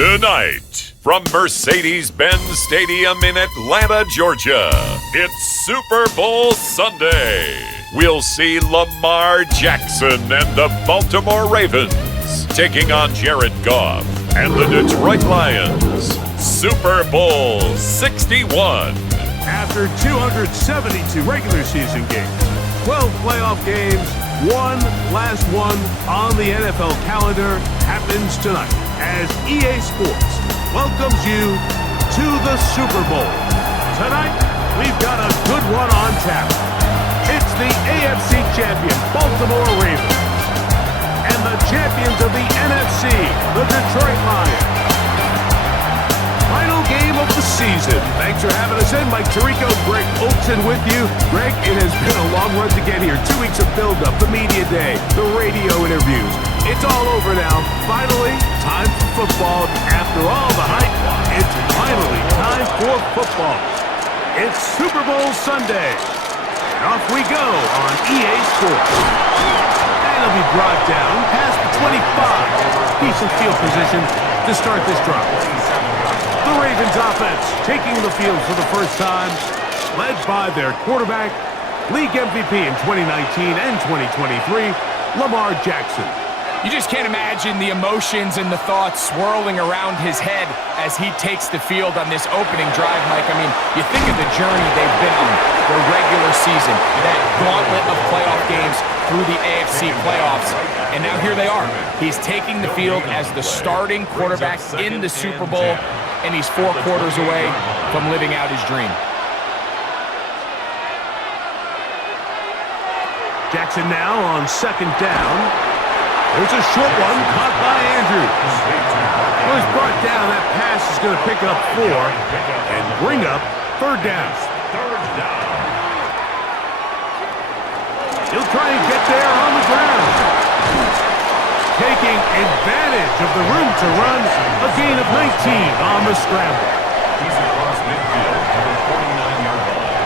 Tonight, from Mercedes-Benz Stadium in Atlanta, Georgia, it's Super Bowl Sunday. We'll see Lamar Jackson and the Baltimore Ravens taking on Jared Goff and the Detroit Lions. Super Bowl 61. After 272 regular season games, 12 playoff games, one last one on the NFL calendar happens tonight as EA Sports welcomes you to the Super Bowl. Tonight, we've got a good one on tap. It's the AFC champion Baltimore Ravens and the champions of the NFC, the Detroit Lions. Final game of the season. Thanks for having us in. Mike Tirico, Greg Olsen with you. Greg, it has been a long run to get here. 2 weeks of build-up, the media day, the radio interviews. It's all over now. Finally, time for football. After all the hype, it's finally time for football. It's Super Bowl Sunday. And off we go on EA Sports. And it'll be brought down past the 25. Decent field position to start this drive. The Ravens offense taking the field for the first time, led by their quarterback, league MVP in 2019 and 2023, Lamar Jackson. You just can't imagine the emotions and the thoughts swirling around his head as he takes the field on this opening drive, Mike. I mean, you think of the journey they've been on, their regular season, that gauntlet of playoff games through the AFC playoffs, and now here they are. He's taking the field as the starting quarterback in the Super Bowl, and he's 4 quarters away from living out his dream. Jackson now on second down. There's a short one caught by Andrews. It was brought down. That pass is going to pick up 4 and bring up third down. He'll try and get there on the ground. Taking advantage of the room to run, a gain of 19 on the scramble. He's across midfield to the 49-yard line.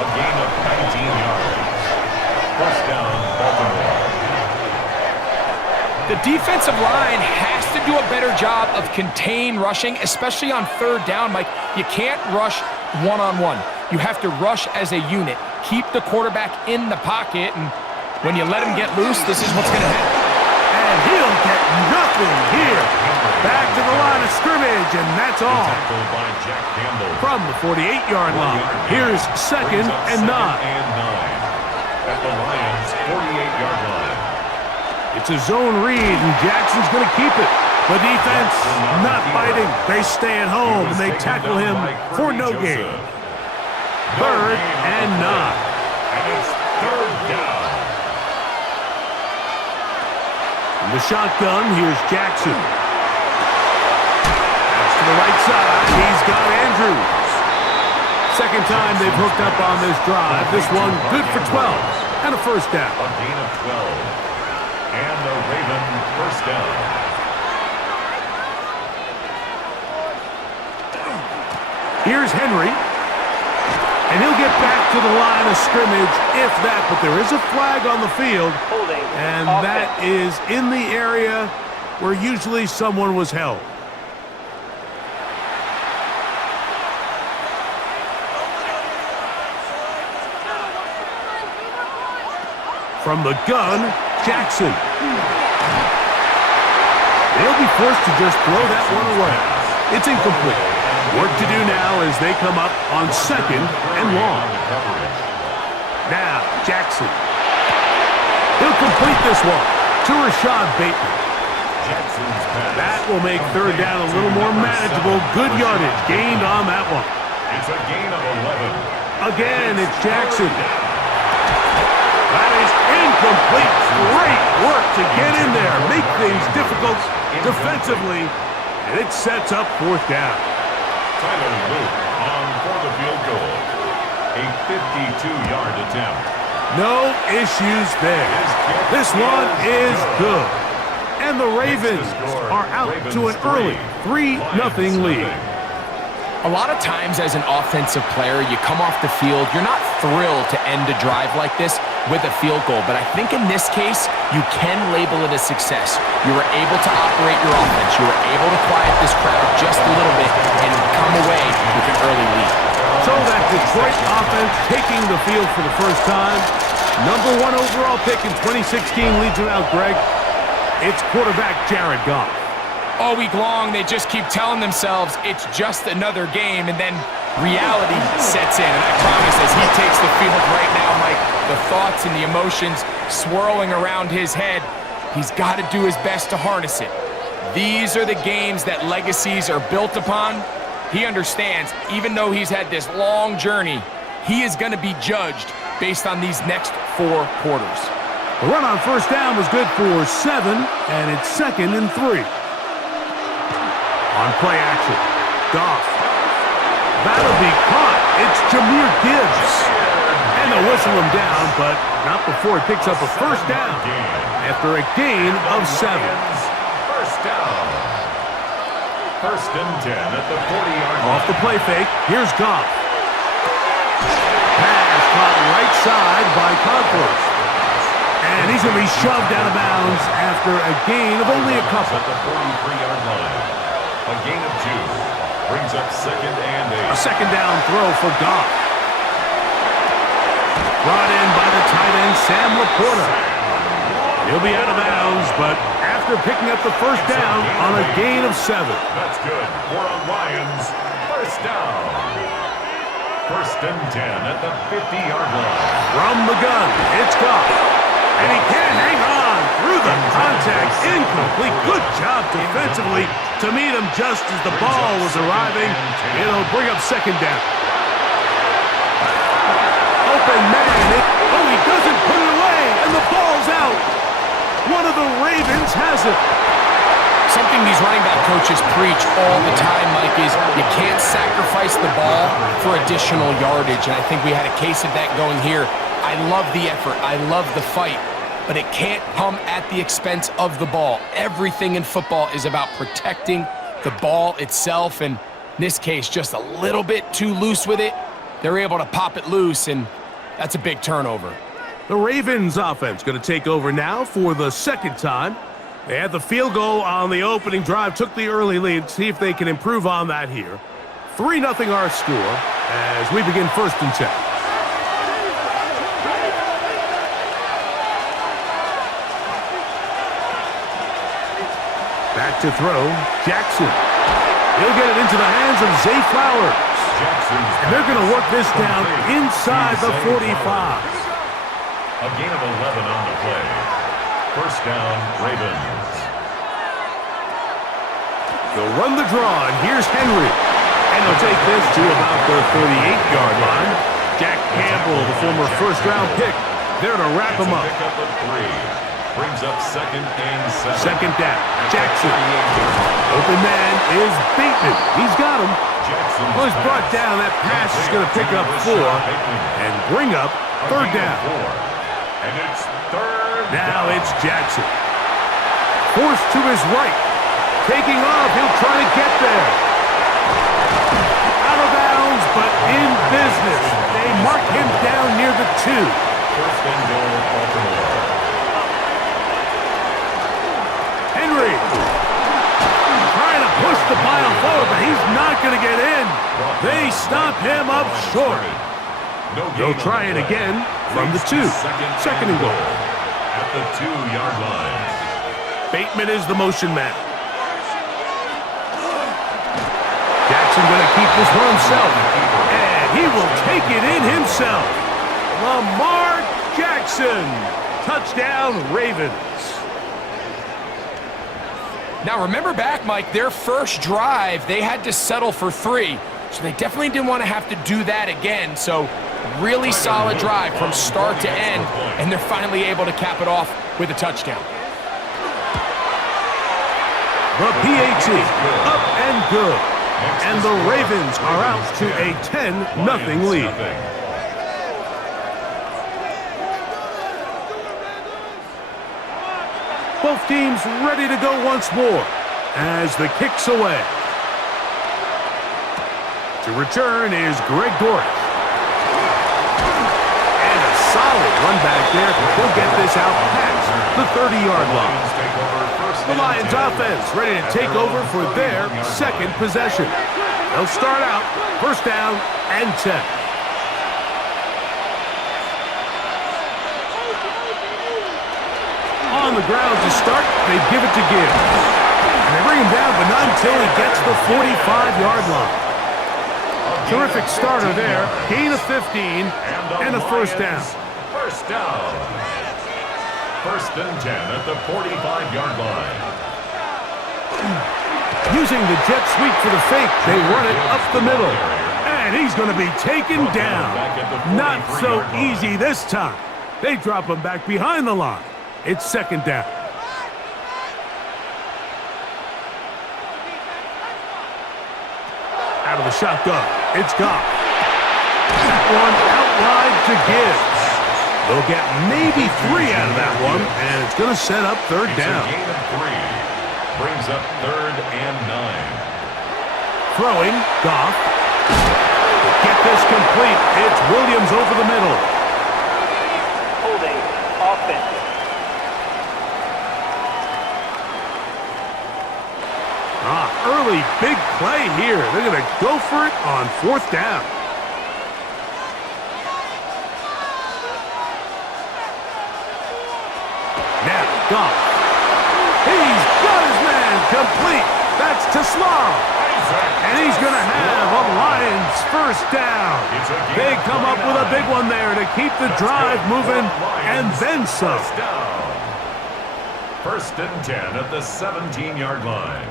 A gain of 19 yards. First down, Baltimore. The defensive line has to do a better job of contain rushing, especially on third down, Mike. You can't rush one-on-one. You have to rush as a unit. Keep the quarterback in the pocket, and when you let him get loose, this is what's going to happen. And he'll get nothing here. Back to the line of scrimmage, and that's all. From the 48-yard line, here's second and 9. At the Lions' 48-yard line. It's a zone read, and Jackson's going to keep it. The defense not biting. They stay at home, and they tackle him for no gain. Third and 9. And it's third down. In the shotgun, here's Jackson. That's to the right side. He's got Andrews. Second time they've hooked up on this drive. This one good for 12 and a first down. A gain of 12. And the Raven first down. Here's Henry. And he'll get back to the line of scrimmage, if that. But there is a flag on the field. And that is in the area where usually someone was held. From the gun, Jackson. They'll be forced to just throw that one away. It's incomplete. Work to do now as they come up on second and long. Now, Jackson. He'll complete this one to Rashad Bateman. That will make third down a little more manageable. Good yardage gained on that one. It's a gain of 11. Again, it's Jackson. That is incomplete. Great work to get in there. Make things difficult defensively. And it sets up fourth down. Tyler Luke on for the field goal. A 52-yard attempt. No issues there. This one is good. And the Ravens are out to an early 3-0 lead. A lot of times as an offensive player, you come off the field, you're not thrilled to end a drive like this with a field goal. But I think in this case, you can label it a success. You were able to operate your offense. You were able to quiet this crowd Detroit offense taking the field for the first time. Number 1 overall pick in 2016 leads it out, Greg. It's quarterback Jared Goff. All week long, they just keep telling themselves it's just another game, and then reality sets in. And I promise, as he takes the field right now, Mike, the thoughts and the emotions swirling around his head, he's got to do his best to harness it. These are the games that legacies are built upon. He understands, even though he's had this long journey, he is going to be judged based on these next 4 quarters. The run on first down was good for 7, and it's 2nd and 3. On play action, Goff. That'll be caught. It's Jahmyr Gibbs. And they'll whistle him down, but not before he picks up a first down after a gain of 7. First down. 1st and 10 at the 40-yard line. Off the play fake, here's Goff. Pass caught right side by Conklin. And he's going to be shoved out of bounds after a gain of only a couple. At the 43-yard line. A gain of 2 brings up 2nd and 8. A 2nd down throw for Goff. Brought in by the tight end, Sam Laporta. He'll be out of bounds, but after picking up the first down on a gain of 7. That's good for a Lions first down. 1st and 10 at the 50-yard line. From the gun, it's Goff. And he can't hang on through the contact. Incomplete. Good job defensively to meet him just as the ball was arriving. It'll bring up 2nd down. Open man. Oh, he doesn't put it away, and the ball's out. One of the Ravens has it. Something these running back coaches preach all the time, Mike, is you can't sacrifice the ball for additional yardage, and I think we had a case of that going here. I love the effort. I love the fight, but it can't come at the expense of the ball. Everything in football is about protecting the ball itself, and in this case, just a little bit too loose with it. They're able to pop it loose, and that's a big turnover. The Ravens offense going to take over now for the 2nd time. They had the field goal on the opening drive, took the early lead. See if they can improve on that here. 3-0 our score as we begin 1st and 10. Back to throw, Jackson. He'll get it into the hands of Zay Flowers. And they're going to work this down inside the 45. A gain of 11 on the play. First down, Ravens. They'll run the draw, and here's Henry. And they'll take this to about the 38-yard line. Jack Campbell, the former first-round pick, there to wrap him up. Pick up of 3. Brings up 2nd and 7. 2nd down, Jackson. Open man is Bateman. He's got him. Well, he's brought down. That pass is going to pick up 4 and bring up 3rd down. And it's 3rd Now it's Jackson. Forced to his right. Taking off. He'll try to get there. Out of bounds, but in business. They mark him down near the 2. 1st and goal, Baltimore. Henry. Trying to push the pile forward, but he's not going to get in. They stop him up short. They'll try it again from the 2. 2nd and goal. At the 2-yard line. Bateman is the motion man. Jackson going to keep this for himself. And he will take it in himself. Lamar Jackson. Touchdown, Ravens. Now, remember back, Mike, their first drive, they had to settle for 3. So they definitely didn't want to have to do that again. So really solid drive from start to end, and they're finally able to cap it off with a touchdown. The PAT, up and good. And the Ravens are out to a 10-0 lead. Both teams ready to go once more as the kick's away. To return is Greg Dortch. And a solid run back there. He'll get this out past the 30-yard line. The Lions offense ready to take over for their 2nd possession. They'll start out 1st down and 10. on the ground to start. They give it to Gibbs. And they bring him down, but not until he gets the 45-yard line. Terrific starter there. Gain of 15 and a first down. First down. First and 10 at the 45-yard line. Using the jet sweep for the fake, they run it up the middle. And he's going to be taken down. Not so easy this time. They drop him back behind the line. It's second down. Out of the shotgun, it's Goff. That one out wide to Gibbs. They'll get maybe 3 out of that one, and it's going to set up third down. Gain of 3. Brings up third and 9. Throwing, Goff. To get this complete, it's Williams over the middle. Holding, offense. Early big play here. They're going to go for it on fourth down. Now, Goff. He's got his man complete. That's to Slow. And he's going to have a Lions first down. They come up with a big one there to keep the drive moving and then some. First and 10 at the 17-yard line.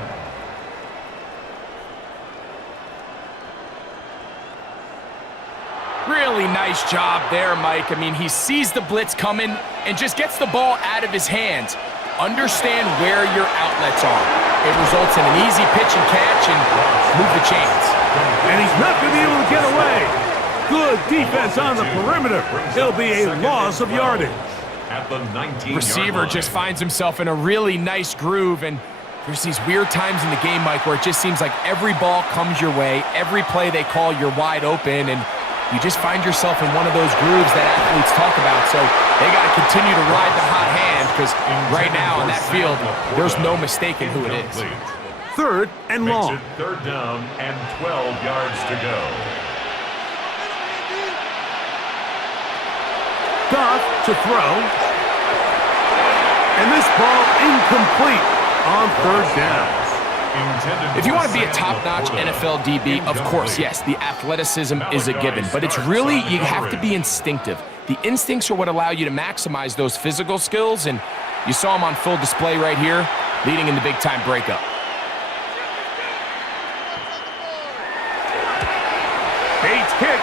Really nice job there, Mike. I mean, he sees the blitz coming and just gets the ball out of his hands. Understand where your outlets are. It results in an easy pitch and catch and move the chains. And he's not going to be able to get away. Good defense on the perimeter. It'll be a loss of yardage. At the 19-yard Receiver line. just finds himself in a really nice groove, and there's these weird times in the game, Mike, where it just seems like every ball comes your way, every play they call, you're wide open, and you just find yourself in one of those grooves that athletes talk about. So they got to continue to ride the hot hand, because right now on that field, there's no mistaking who it is. Third and long. Makes it third down and 12 yards to go. Goff to throw. And this ball incomplete on third down. If you want to be a top-notch NFL DB, of course, yes, the athleticism is a given. But it's really, you have to be instinctive. The instincts are what allow you to maximize those physical skills, and you saw them on full display right here, leading in the big-time breakup. Bates' kick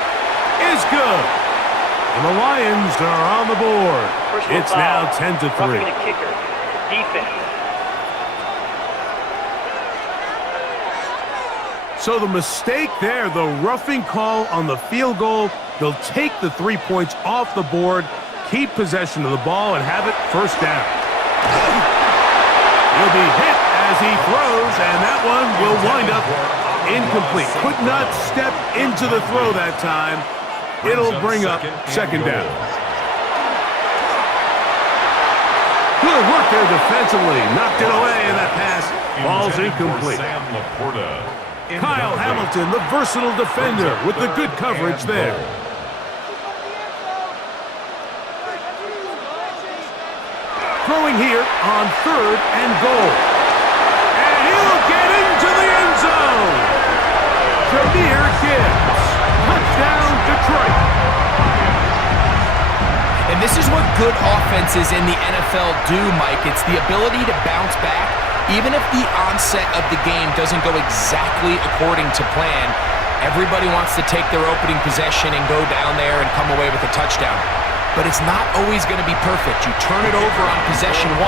is good. And the Lions are on the board. It's now 10-3. Roughing the kicker. Defense. So the mistake there, the roughing call on the field goal, they'll take the 3 points off the board, keep possession of the ball, and have it first down. He'll be hit as he throws, and that one will wind up incomplete. Could not step into the throw that time. It'll bring up second down. Good work there defensively. Knocked it away, and that pass falls incomplete. Kyle Hamilton, the versatile defender, with the good coverage there. Throwing here on third and goal. And he'll get into the end zone. Jahmyr Gibbs. Touchdown, Detroit. And this is what good offenses in the NFL do, Mike. It's the ability to bounce back. Even if the onset of the game doesn't go exactly according to plan, everybody wants to take their opening possession and go down there and come away with a touchdown. But it's not always going to be perfect. You turn it over on possession 1.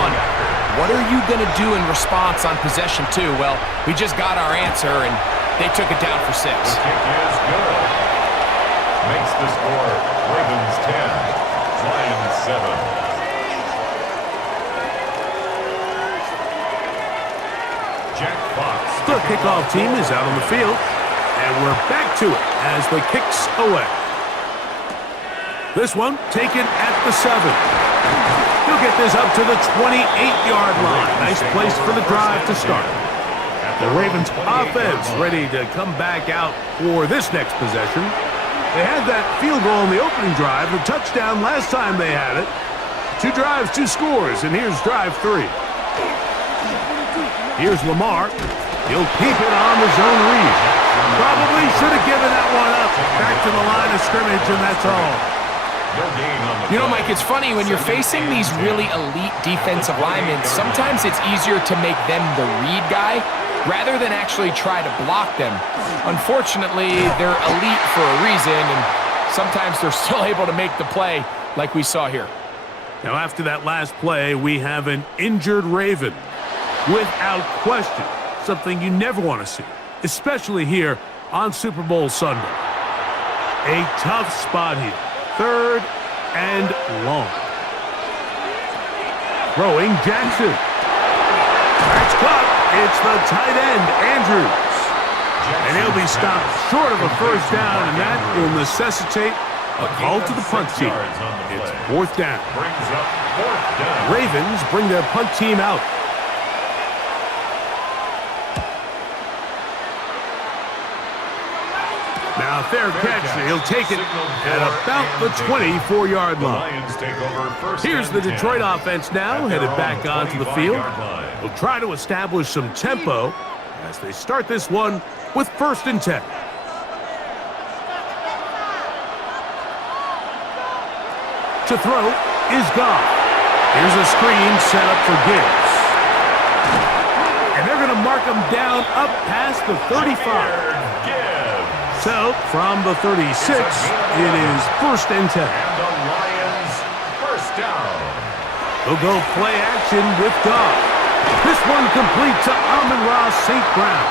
What are you going to do in response on possession 2? Well, we just got our answer, and they took it down for 6. The kick is good. Makes the score Ravens 10, Lions 7. The kickoff team is out on the field, and we're back to it as the kicks away. This one taken at the 7. He'll get this up to the 28-yard line. Nice place for the drive to start. The Ravens offense ready to come back out for this next possession. They had that field goal on the opening drive, the touchdown last time they had it. 2 drives, 2 scores, and here's drive 3. Here's Lamar. He'll keep it on the zone read. Probably should have given that one up. Back to the line of scrimmage, and that's all. You know, Mike, it's funny when you're facing these really elite defensive linemen, sometimes it's easier to make them the read guy rather than actually try to block them. Unfortunately, they're elite for a reason, and sometimes they're still able to make the play like we saw here. Now, after that last play, we have an injured Raven. Without question, something you never want to see, especially here on Super Bowl Sunday. A tough spot here. 3rd and long. Throwing Jackson. That's caught. It's the tight end, Andrews. And he'll be stopped short of a first down, and that will necessitate a call to the punt team. It's 4th down. Ravens bring their punt team out. Now, fair catch. He'll take it at about the 24-yard line. Here's the Detroit offense now, headed back onto the field. They'll try to establish some tempo as they start this one with 1st and 10. To throw is Goff. Here's a screen set up for Gibbs. And they're going to mark him down up past the 35. So, from the 36, it is 1st and 10. And the Lions first down. They'll go play action with Goff. This one complete to Amon-Ra St. Brown.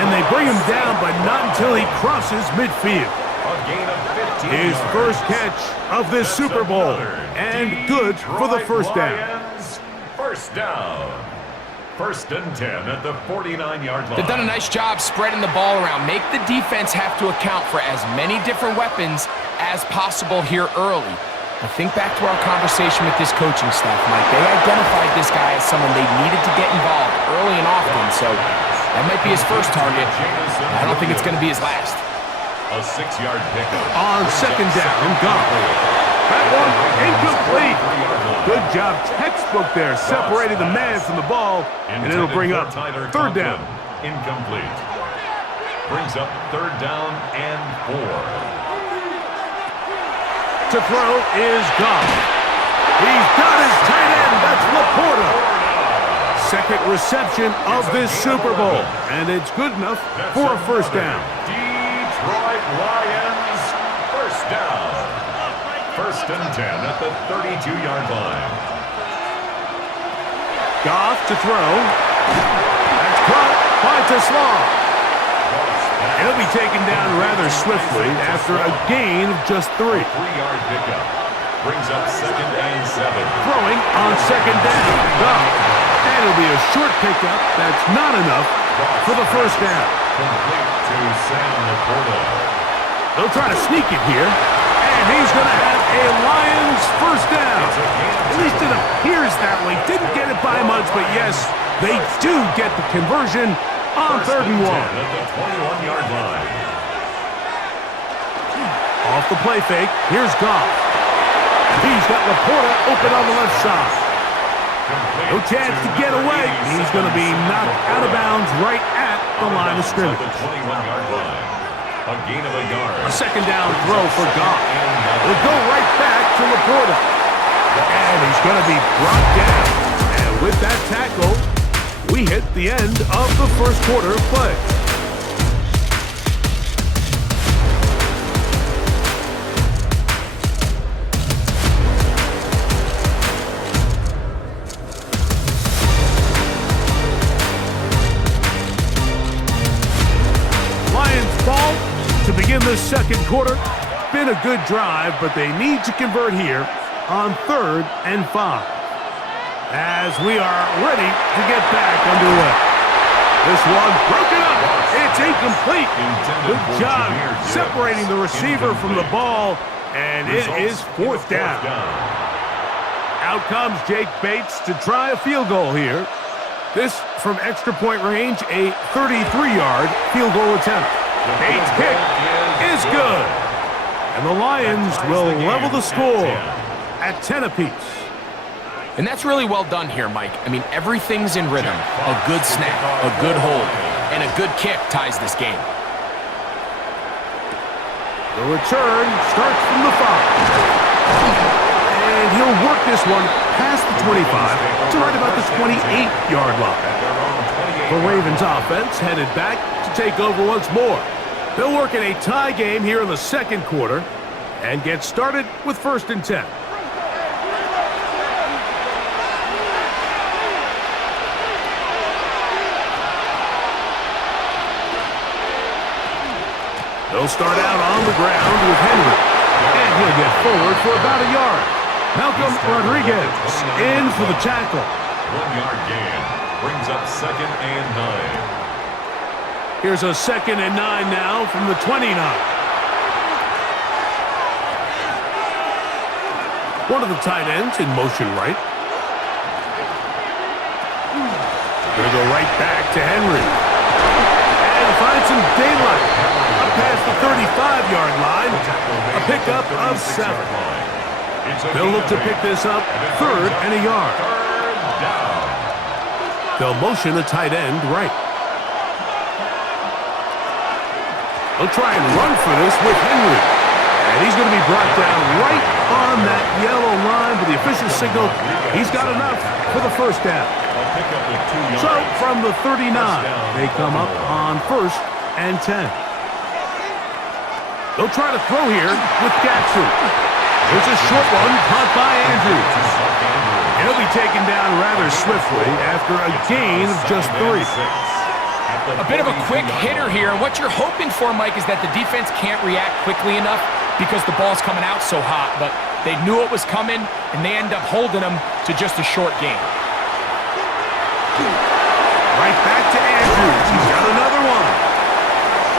And they bring him down, but not until he crosses midfield. A gain of 15 His yards. first catch of this Super Bowl. And good for the first down. Lions, first down. 1st and 10 at the 49-yard line. They've done a nice job spreading the ball around. Make the defense have to account for as many different weapons as possible here early. But think back to our conversation with this coaching staff, Mike. They identified this guy as someone they needed to get involved early and often, so that might be his first target. I don't think it's going to be his last. A 6-yard pickup. On 2nd down, Goff. That one incomplete. Good job, textbook there, separating the man from the ball, and it'll bring up 3rd down. Incomplete. Brings up 3rd down and 4. To throw is Goff. He's got his tight end. That's Laporta. 2nd reception of this Super Bowl, and it's good enough for a first down. Detroit Lions, first down. 1st and 10 at the 32-yard line. Goff to throw. That's caught by Tesla. He'll be taken down rather swiftly after a gain of just 3. 3-yard pickup. Brings up 2nd and 7. Throwing on 2nd down. Goff. And it'll be a short pickup. That's not enough for the first down. Complete to Sam Laporta. They'll try to sneak it here. And he's going to have a Lions first down. At least it appears that way. Didn't get it by much, but yes, they do get the conversion on 3rd and 1. At the 21-yard line. Off the play fake, here's Goff. He's got Laporta open on the left side. No chance to get away. He's going to be knocked out of bounds right at the line of scrimmage. The 21-yard line. A gain of a yard. A 2nd down throw for Goff. It'll go right back to Laporta. And he's going to be brought down. And with that tackle, we hit the end of the first quarter of play. Lions ball to begin the 2nd quarter. Been a good drive, but they need to convert here on 3rd and 5. As we are ready to get back underway. This one broken up. It's incomplete. Good job separating the receiver from the ball, and it is 4th down. Out comes Jake Bates to try a field goal here. This from extra point range, a 33-yard field goal attempt. Bates' kick is good. And the Lions will level the score. at 10 apiece. And that's really well done here, Mike. I mean, everything's in rhythm. A good snap, a good hold, and a good kick ties this game. The return starts from the 5. And he'll work this one past the 25 to right about the 28-yard line. The Ravens offense headed back to take over once more. They'll work in a tie game here in the second quarter and get started with 1st and 10. They'll start out on the ground with Henry, and he'll get forward for about a yard. Malcolm Rodriguez in for the tackle. 1-yard gain brings up 2nd and 9. Here's a 2nd and 9 now from the 29. One of the tight ends in motion right. Gonna go right back to Henry. And find some daylight. Up past the 35-yard line. A pickup of 7. They'll look to pick this up 3rd and a yard. They'll motion a tight end right. They'll try and run for this with Henry. And he's going to be brought down right on that yellow line with the official signal. He's got enough for the 1st down. So from the 39, they come up on 1st and 10. They'll try to throw here with Jackson. There's a short one caught by Andrews. He'll be taken down rather swiftly after a gain of just 3. A bit of a quick hitter here, and what you're hoping for, Mike, is that the defense can't react quickly enough because the ball's coming out so hot, but they knew it was coming, and they end up holding them to just a short gain. Right back to Andrews. He's got another one.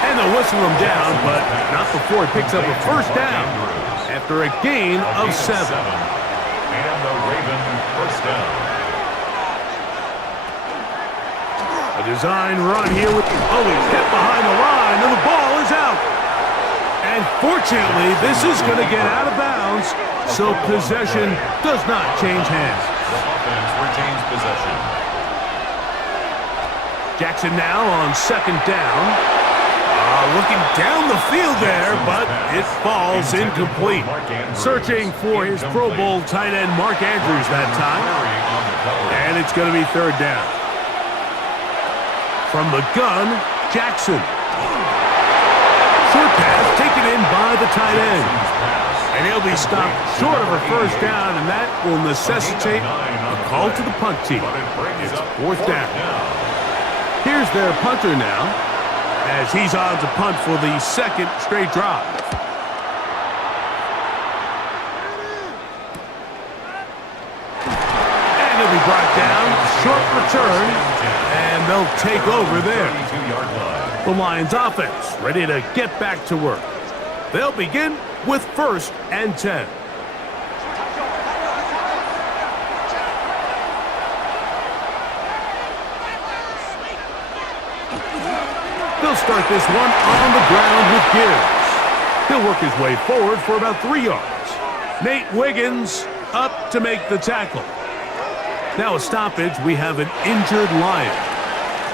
And they'll whistle him down, but not before he picks up a 1st down after a gain of 7. And the Ravens 1st down. A design run here with he's hit behind the line, and the ball is out. And fortunately, this is going to get out of bounds, so possession does not change hands. The offense retains possession. Jackson now on 2nd down. Looking down the field there, but it falls incomplete. Searching for his Pro Bowl tight end Mark Andrews that time. And it's going to be 3rd down. From the gun, Jackson. Short pass taken in by the tight end. And he'll be stopped short of a 1st down, and that will necessitate a call to the punt team. It's 4th down. Here's their punter now, as he's on to punt for the 2nd straight drive. And he'll be brought down, short return, and they'll take over there. The Lions offense ready to get back to work. They'll begin with 1st and 10. They'll start this one on the ground with Gibbs. He'll work his way forward for about 3 yards. Nate Wiggins up to make the tackle. Now a stoppage, we have an injured Lion.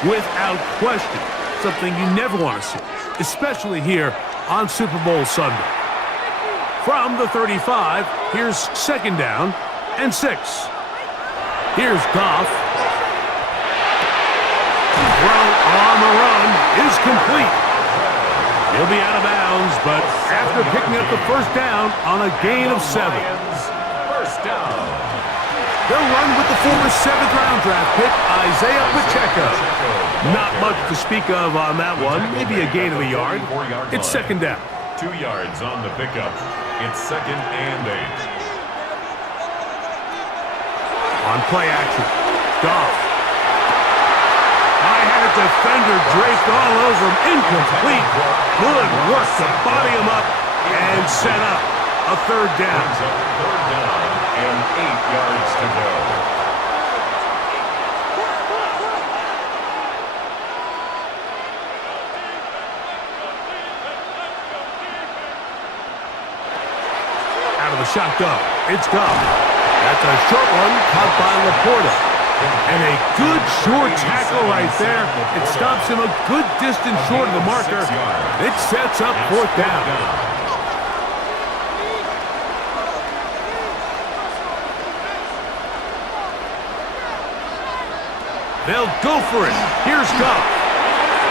Without question, something you never want to see, especially here on Super Bowl Sunday. From the 35, here's 2nd down and 6. Here's Goff. Throw on the run is complete. He'll be out of bounds, but after picking up the 1st down on a gain of 7. 1st down. They'll run with the former 7th-round draft pick, Isaiah Pacheco. Not much to speak of on that one. Maybe a gain of a yard. It's 2nd down. 2 yards on the pickup. It's 2nd and 8. On play action, Goff. I had a defender draped all over him. Incomplete. Good work to body him up and set up a 3rd down. 3rd down and 8 yards to go. Out of the shotgun. it's Goff. That's a short one caught by Laporta. And a good short tackle right there. It stops him a good distance short of the marker. It sets up fourth down. They'll go for it. Here's Goff.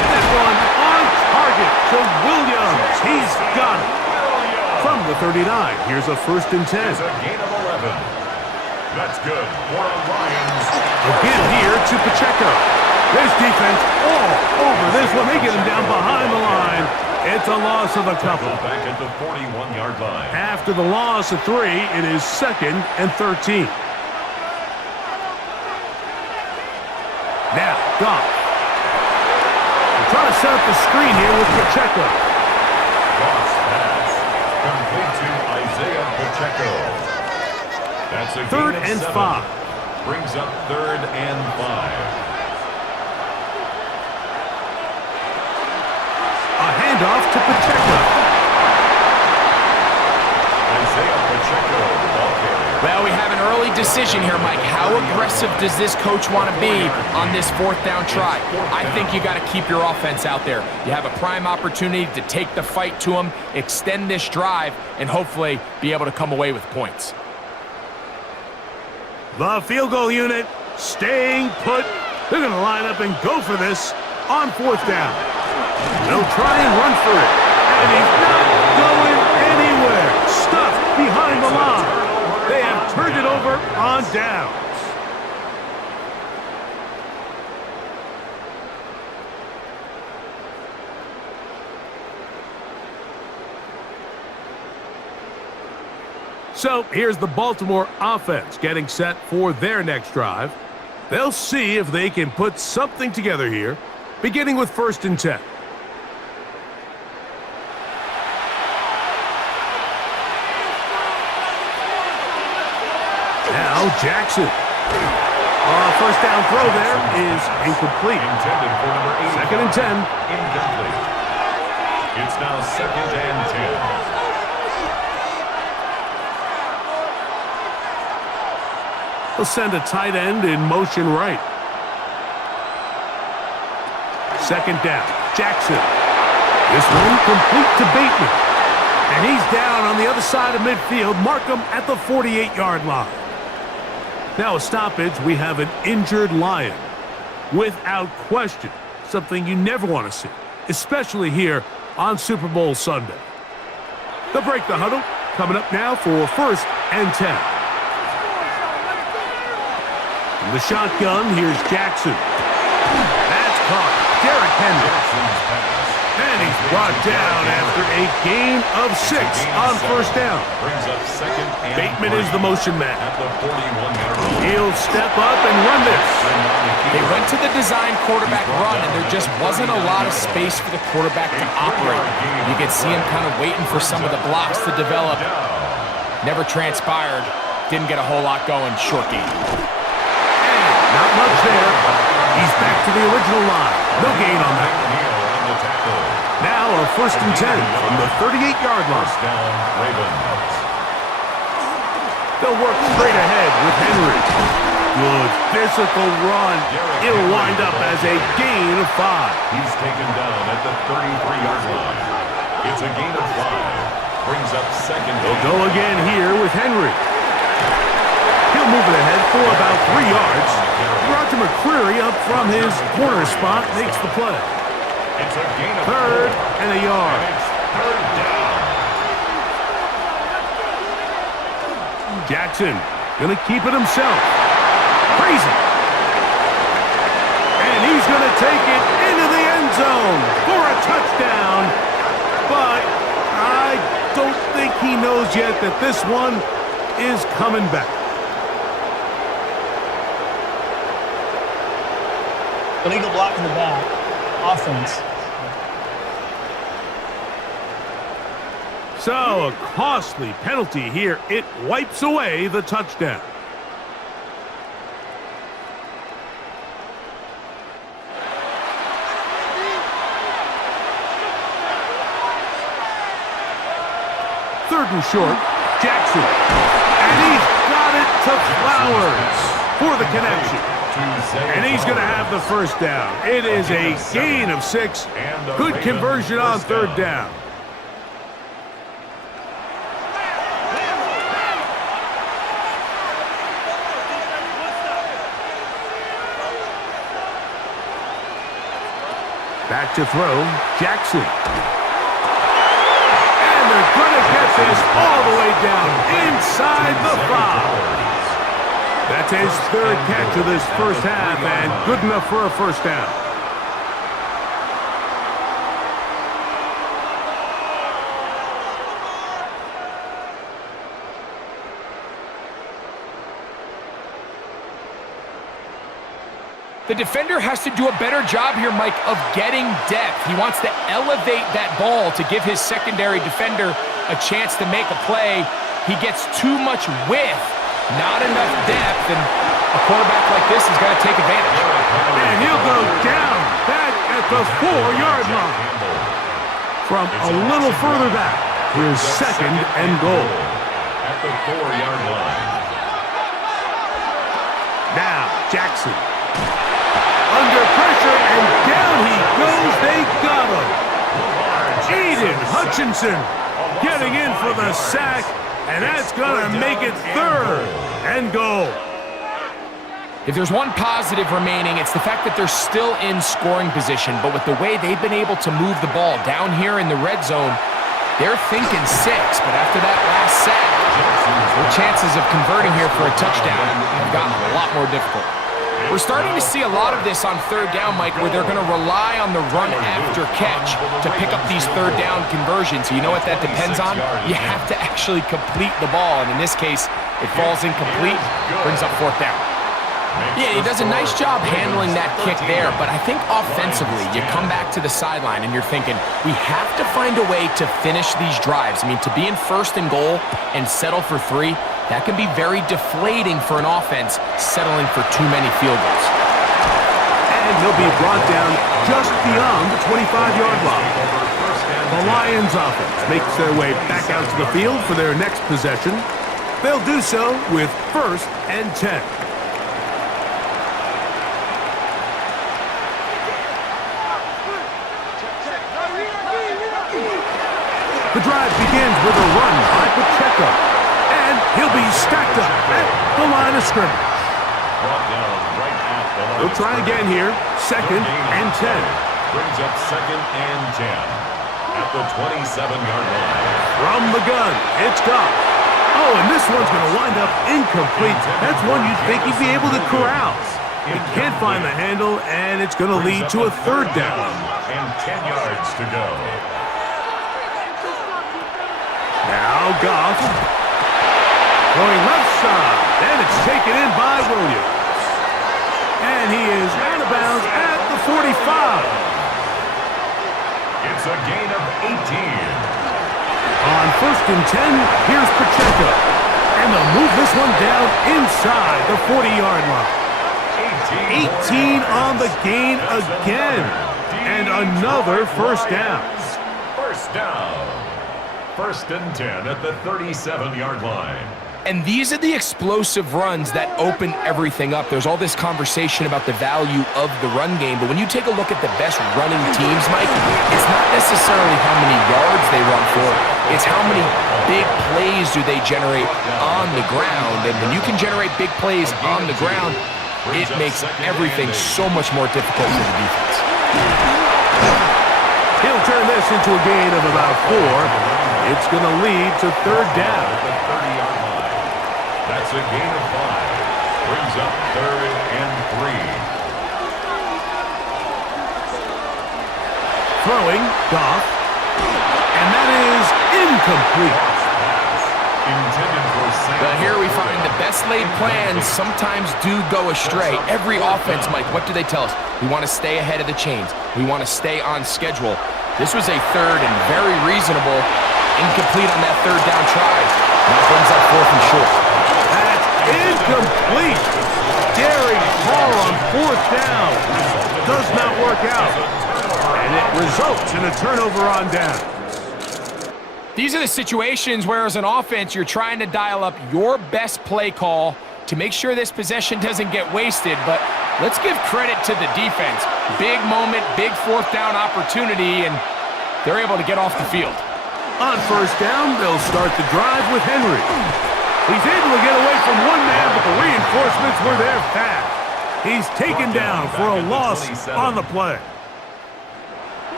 This one on target to Williams. He's got it. From the 39, here's a 1st and 10. It's a gain of 11. That's good for the Lions. Again here to Pacheco. This defense all over this one. They get him down behind the line. It's a loss of a couple. Back at the 41-yard line. After the loss of 3, it is 2nd and 13. Now, Goff. They're trying to set up the screen here with Pacheco. Goff's pass. Complete to Isaiah Pacheco. That's a 3rd gain of and 7. 5. Brings up 3rd and 5. A handoff to Pacheco. Isaiah Pacheco, the ball carrier. Well, we have an early decision here, Mike. How aggressive does this coach want to be on this 4th down try? I think you got to keep your offense out there. You have a prime opportunity to take the fight to them, extend this drive, and hopefully be able to come away with points. The field goal unit staying put. They're going to line up and go for this on 4th down. They'll try and run for it. And he's not going anywhere. Stuffed behind the line. They have turned it over on downs. So here's the Baltimore offense getting set for their next drive. They'll see if they can put something together here, beginning with 1st and 10. Now Jackson. 1st down throw there is incomplete. Intended for number 8. 2nd and 10. Incomplete. It's now 2nd and 10. They'll send a tight end in motion right. 2nd down. Jackson. This one complete to Bateman. And he's down on the other side of midfield. Mark him at the 48-yard line. Now a stoppage. We have an injured Lion. Without question. Something you never want to see. Especially here on Super Bowl Sunday. They'll break the huddle. Coming up now for 1st and 10. From the shotgun, here's Jackson. That's caught. Derrick Henry. And he's brought down after a gain of 6 on 1st down. Brings up 2nd and Bateman 3 is the motion man. at the 41-yard line. He'll step up and run this. They went to the design quarterback run, and there just wasn't a lot of space for the quarterback to operate. You could see him kind of waiting for some of the blocks to develop. Never transpired. Didn't get a whole lot going. Short game. Not much there. He's back to the original line. No gain on that. Now a 1st and 10 from the 38-yard line. First down, Ravens. They'll work straight ahead with Henry. Good physical run. It'll wind up as a gain of 5. He's taken down at the 33-yard line. It's a gain of 5. Brings up 2nd. They'll go again here with Henry. He'll move it ahead for about 3 yards. Roger McCreary up from his corner spot makes the play. It's a gain of 3rd 4. and a yard. It's 3rd down. Jackson gonna keep it himself. Crazy. And he's gonna take it into the end zone for a touchdown. But I don't think he knows yet that this one is coming back. Illegal block in the back. Offense. So, a costly penalty here. It wipes away the touchdown. Third and short. Jackson. And and he's got it to Flowers for the connection. And he's going to have the first down. It is a gain of 6. Good conversion on third down. Back to throw, Jackson. And they're going to get this all the way down inside the 5. That's his third catch of this first half, and good enough for a first down. The defender has to do a better job here, Mike, of getting depth. He wants to elevate that ball to give his secondary defender a chance to make a play. He gets too much width, not enough depth, and a quarterback like this is going to take advantage. And he'll go down back at the 4-yard line. From a little further back, here's second and goal. At the 4-yard line. Now, Jackson. Under pressure, and down he goes. They got him. Aiden Hutchinson getting in for the sack, and that's going to make it third and goal. If there's one positive remaining, it's the fact that they're still in scoring position, but with the way they've been able to move the ball down here in the red zone, they're thinking 6, but after that last sack, their chances of converting here for a touchdown have gotten a lot more difficult. We're starting to see a lot of this on third down, Mike, where they're going to rely on the run after catch to pick up these third down conversions. You know what that depends on? You have to actually complete the ball, and in this case, it falls incomplete, brings up fourth down. Yeah, he does a nice job handling that kick there, but I think offensively, you come back to the sideline and you're thinking, we have to find a way to finish these drives. I mean, to be in first and goal and settle for 3, that can be very deflating for an offense settling for too many field goals. And he'll be brought down just beyond the 25-yard line. The Lions offense makes their way back out to the field for their next possession. They'll do so with 1st and 10. The drive begins with a run by Pacheco, and he'll be stacked up at the line of scrimmage. They'll try again here, 2nd and 10. Brings up 2nd and 10 at the 27-yard line. From the gun, it's Goff. Oh, and this one's going to wind up incomplete. That's one you'd think he'd be able to corral. He can't find the handle, and it's going to lead to a third down. And 10 yards to go. Now Goff, going left side, and it's taken in by Williams. And he is out of bounds at the 45. It's a gain of 18. On 1st and 10, here's Pacheco. And they'll move this one down inside the 40-yard line. 18 on the gain again. And another first down. First down. 1st and 10 at the 37-yard line. And these are the explosive runs that open everything up. There's all this conversation about the value of the run game, but when you take a look at the best running teams, Mike, it's not necessarily how many yards they run for, it's how many big plays do they generate on the ground. And when you can generate big plays on the ground, it makes everything so much more difficult for the defense. He'll turn this into a gain of about 4. It's going to lead to third down. At the 30-yard line. That's a gain of 5. Brings up 3rd and 3. Throwing, Goff. And that is incomplete. Intended for But here we find the best laid plans sometimes do go astray. Every offense, Mike, what do they tell us? We want to stay ahead of the chains. We want to stay on schedule. This was a third and very reasonable. Incomplete on that third down try. That brings up 4th and short. That's incomplete. Daring ball on 4th down. Does not work out. And it results in a turnover on down. These are the situations where, as an offense, you're trying to dial up your best play call to make sure this possession doesn't get wasted. But let's give credit to the defense. Big moment, big fourth down opportunity, and they're able to get off the field. On first down, they'll start the drive with Henry. He's able to get away from one man, but the reinforcements were there fast. He's taken down for a loss on the play.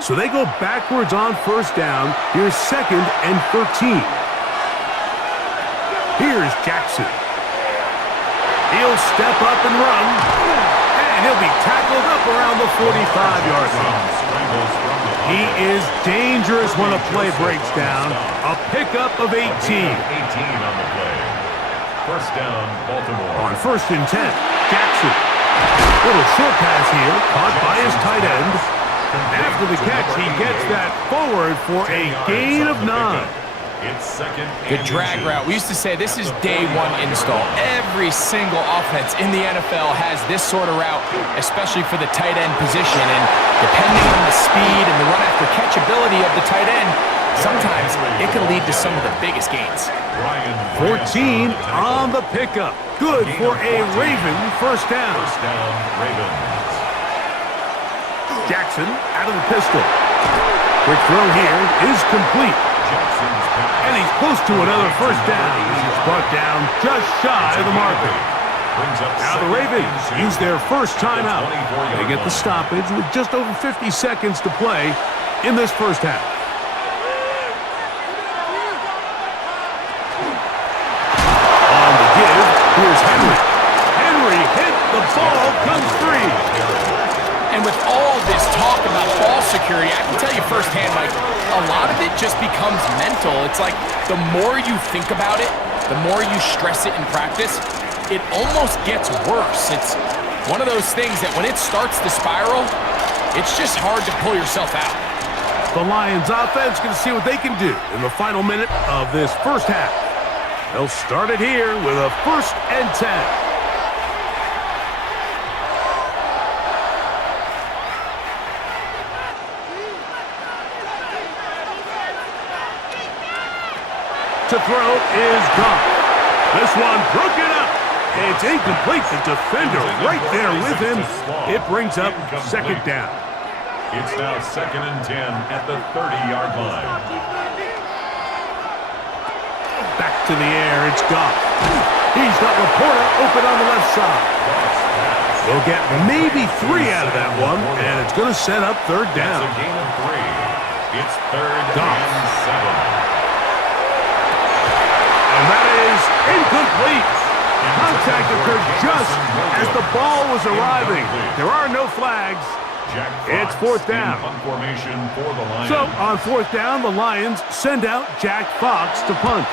So they go backwards on first down. Here's 2nd and 13. Here's Jackson. He'll step up and run. And he'll be tackled up around the 45-yard line. He is dangerous when a play breaks down. A pickup of 18. 18 on the play. First down, Baltimore. On 1st and 10, Jackson. Little short pass here, caught by his tight end. After the catch, he gets that forward for a gain of 9. It's 2nd The drag route. We used to say this is day one install. Every single offense in the NFL has this sort of route, especially for the tight end position. And depending on the speed and the run after catch ability of the tight end, sometimes it can lead to some of the biggest gains. 14 on the pickup. Good for a Raven first down. First down, Ravens. Jackson out of the pistol. Quick throw here is complete. And he's close to another first down. He's brought down just shy of the marker. Now the Ravens use their first timeout. They get the stoppage with just over 50 seconds to play in this first half. On the give, here's Henry. Henry hit, the ball comes free. And with all this talk about ball security, I can tell you firsthand, Mike, a lot of it just becomes mental. It's like the more you think about it, the more you stress it in practice, it almost gets worse. It's one of those things that when it starts to spiral, it's just hard to pull yourself out. The Lions offense going to see what they can do in the final minute of this first half. They'll start it here with a 1st and 10. To throw is Goff. This one broken up. It's incomplete. The defender right there with him. It brings up 2nd down. It's now 2nd and 10 at the 30-yard line. Back to the air. It's Goff. He's got Laporta open on the left side. We'll get maybe 3 out of that one, and it's going to set up 3rd down. It's a gain of 3. It's 3rd Goff. and 7. And that is incomplete. Contact occurred just as the ball was arriving. There are no flags. It's 4th down. Formation for the Lions. So on 4th down, the Lions send out Jack Fox to punt.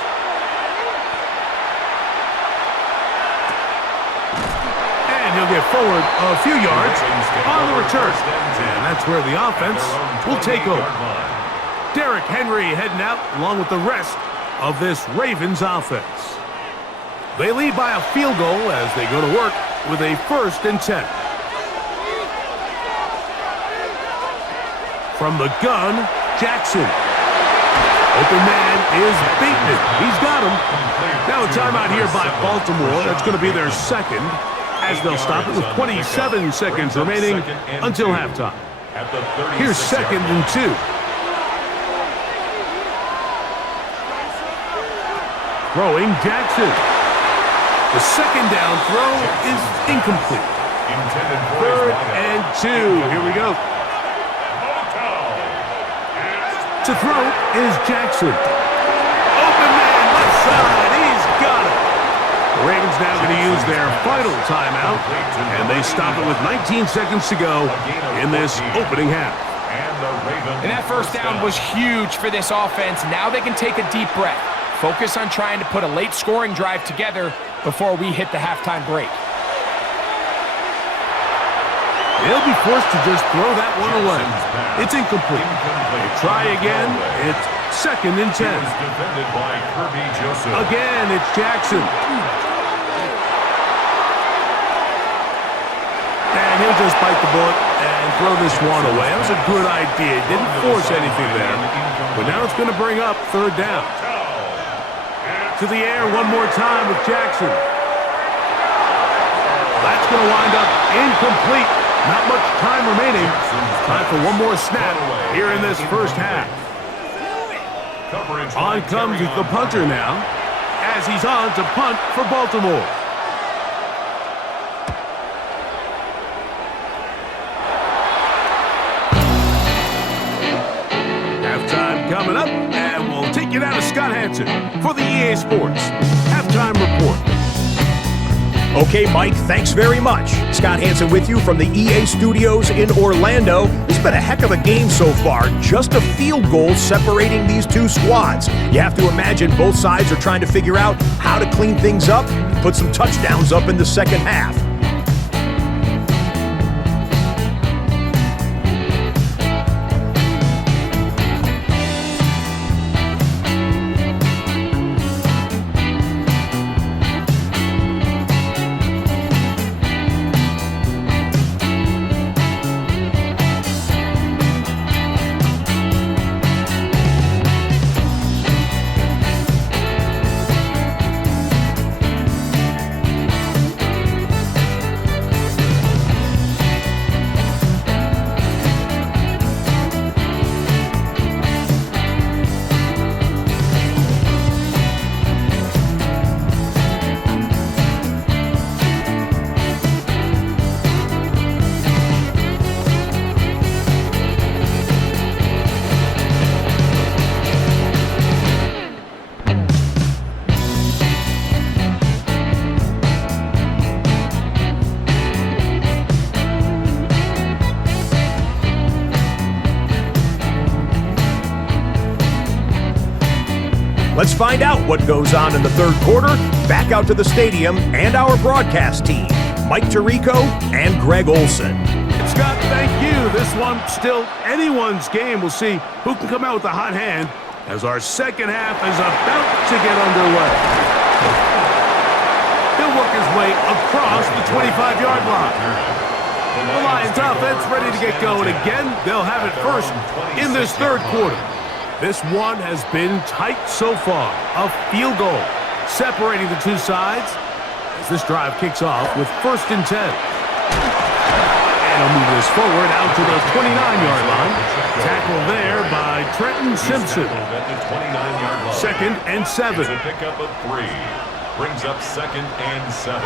And he'll get forward a few yards on the return. And that's where the offense will take over. Derrick Henry heading out along with the rest of this Ravens offense. They lead by a field goal as they go to work with a 1st and 10. From the gun, Jackson. Open man is Bateman. He's got him. Now a timeout here by Baltimore. That's going to be their 2nd, as they'll stop it with 27 seconds remaining until halftime. Here's 2nd and 2. Throwing Jackson. The 2nd down throw is incomplete. 3rd and 2. Here we go. To throw is Jackson. Open man left side. He's got it. The Ravens now going to use their final timeout, and they stop it with 19 seconds to go in this opening half. And that first down was huge for this offense. Now they can take a deep breath. Focus on trying to put a late scoring drive together before we hit the halftime break. They'll be forced to just throw that one away. It's incomplete. They try again. It's 2nd and 10. Again, it's Jackson. And he'll just bite the bullet and throw this one away. That was a good idea. Didn't force anything there. But now it's going to bring up third down. To the air one more time with Jackson. That's going to wind up incomplete. Not much time remaining. Time for one more snap here in this first half. On comes the punter now, as he's on to punt for Baltimore. Halftime coming up, and we'll take you down to Scott Hansen for the EA Sports Halftime Report. Okay, Mike, thanks very much. Scott Hansen with you from the EA Studios in Orlando. It's been a heck of a game so far. Just a field goal separating these two squads. You have to imagine both sides are trying to figure out how to clean things up and put some touchdowns up in the second half. Let's find out what goes on in the third quarter. Back out to the stadium and our broadcast team, Mike Tirico and Greg Olson. Scott, thank you. This one still anyone's game. We'll see who can come out with a hot hand as our second half is about to get underway. He'll work his way across the 25-yard line. The Lions offense ready to get going again. They'll have it first in this third quarter. This one has been tight so far. A field goal separating the two sides as this drive kicks off with 1st and 10. And he'll move this forward out to the 29-yard line. Tackle there by Trenton Simpson. 2nd and 7. It's a pickup of 3. Brings up 2nd and 7.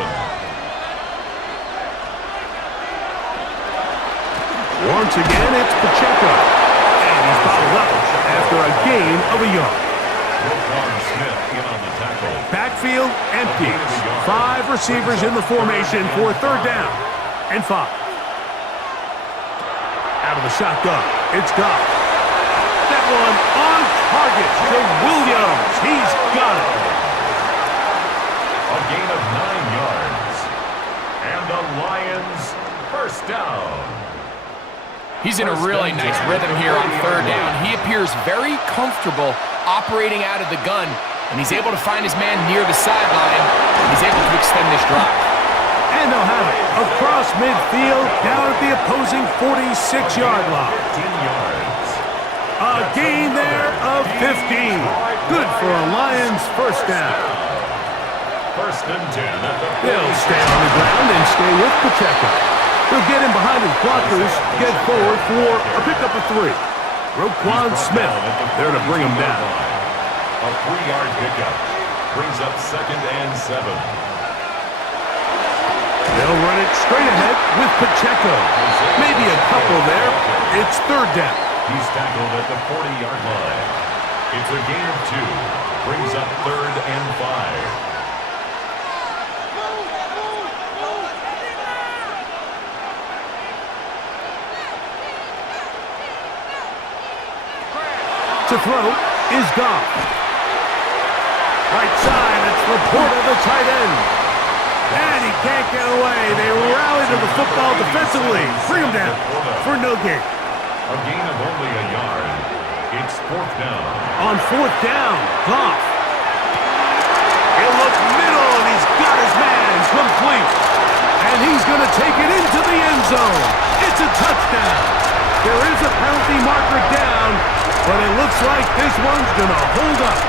Once again, it's Pacheco. And he's bottled up after a gain of a yard. Smith in on the tackle. Backfield empty. 5 receivers in the formation for third down and 5. Out of the shotgun, it's Goff. That one on target to Williams. He's got it. A gain of 9 yards. And the Lions first down. He's in a really nice rhythm here on third down. He appears very comfortable operating out of the gun, and he's able to find his man near the sideline. He's able to extend this drive. And they'll have it across midfield, down at the opposing 46-yard line. 10 yards. A gain there of 15. Good for a Lions first down. 1st and 10 at the They'll stay on the ground and stay with Pacheco. He'll get in behind his blockers, get forward for a pickup of 3. Roquan Smith there to bring him down. A 3-yard pickup. Brings up 2nd and 7. They'll run it straight ahead with Pacheco. Maybe a couple there. It's third down. He's tackled at the 40-yard line. It's a gain of 2. Brings up 3rd and 5. To throw is Goff. Right side, it's Laporta, the tight end. And he can't get away. They rally to the football defensively. Bring him down for no gain. A gain of only a yard. It's 4th down. On 4th down, Goff. He'll look middle, and he's got his man complete. And he's going to take it into the end zone. It's a touchdown. There is a penalty marker down. but it looks like this one's going to hold up.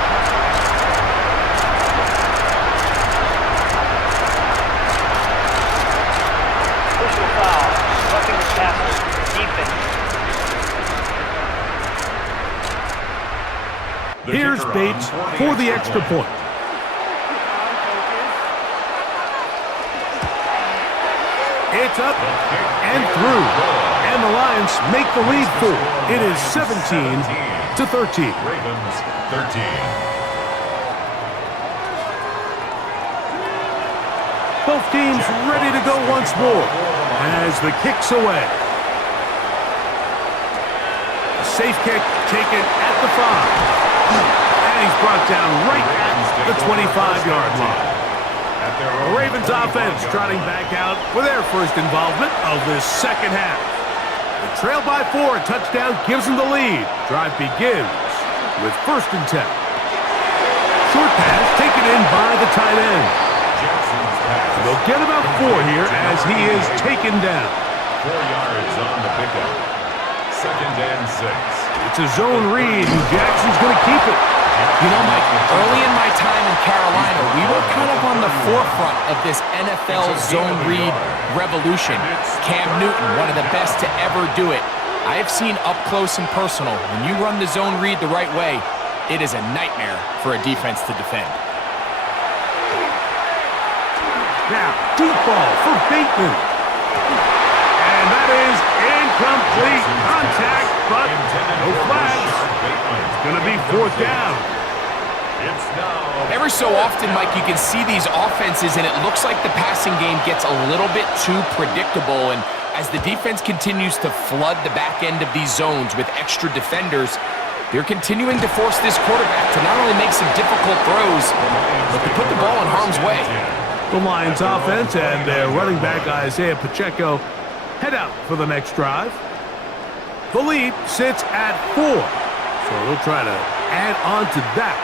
Personal foul. Roughing the passer. Defense. Here's Bates for the extra point. It's up and through. And the Lions make the lead 4. It is 17-13. Ravens 13. Both teams ready to go once more as the kick's away. A safe kick taken at the 5. And he's brought down right at the 25-yard line. The Ravens offense trotting back out for their first involvement of this second half. The trail by 4, a touchdown gives them the lead. Drive begins with 1st and 10. Short pass taken in by the tight end. They'll get about 4 here as he is taken down. 4 yards on the pickup. 2nd and 6. It's a zone read, and Jackson's going to keep it. You know, Mike, early in my time in Carolina, we were kind of on the forefront of this NFL zone read revolution. Cam Newton, one of the best to ever do it. I have seen up close and personal, when you run the zone read the right way, it is a nightmare for a defense to defend. Now, deep ball for Bateman. And that is incomplete. Contact, but no flags. It's going to be 4th down. It's now. Every so often, Mike, you can see these offenses, and it looks like the passing game gets a little bit too predictable. And as the defense continues to flood the back end of these zones with extra defenders, they're continuing to force this quarterback to not only make some difficult throws, but to put the ball in harm's way. The Lions offense and their running back Isaiah Pacheco head out for the next drive. The lead sits at 4, so they'll try to add on to that.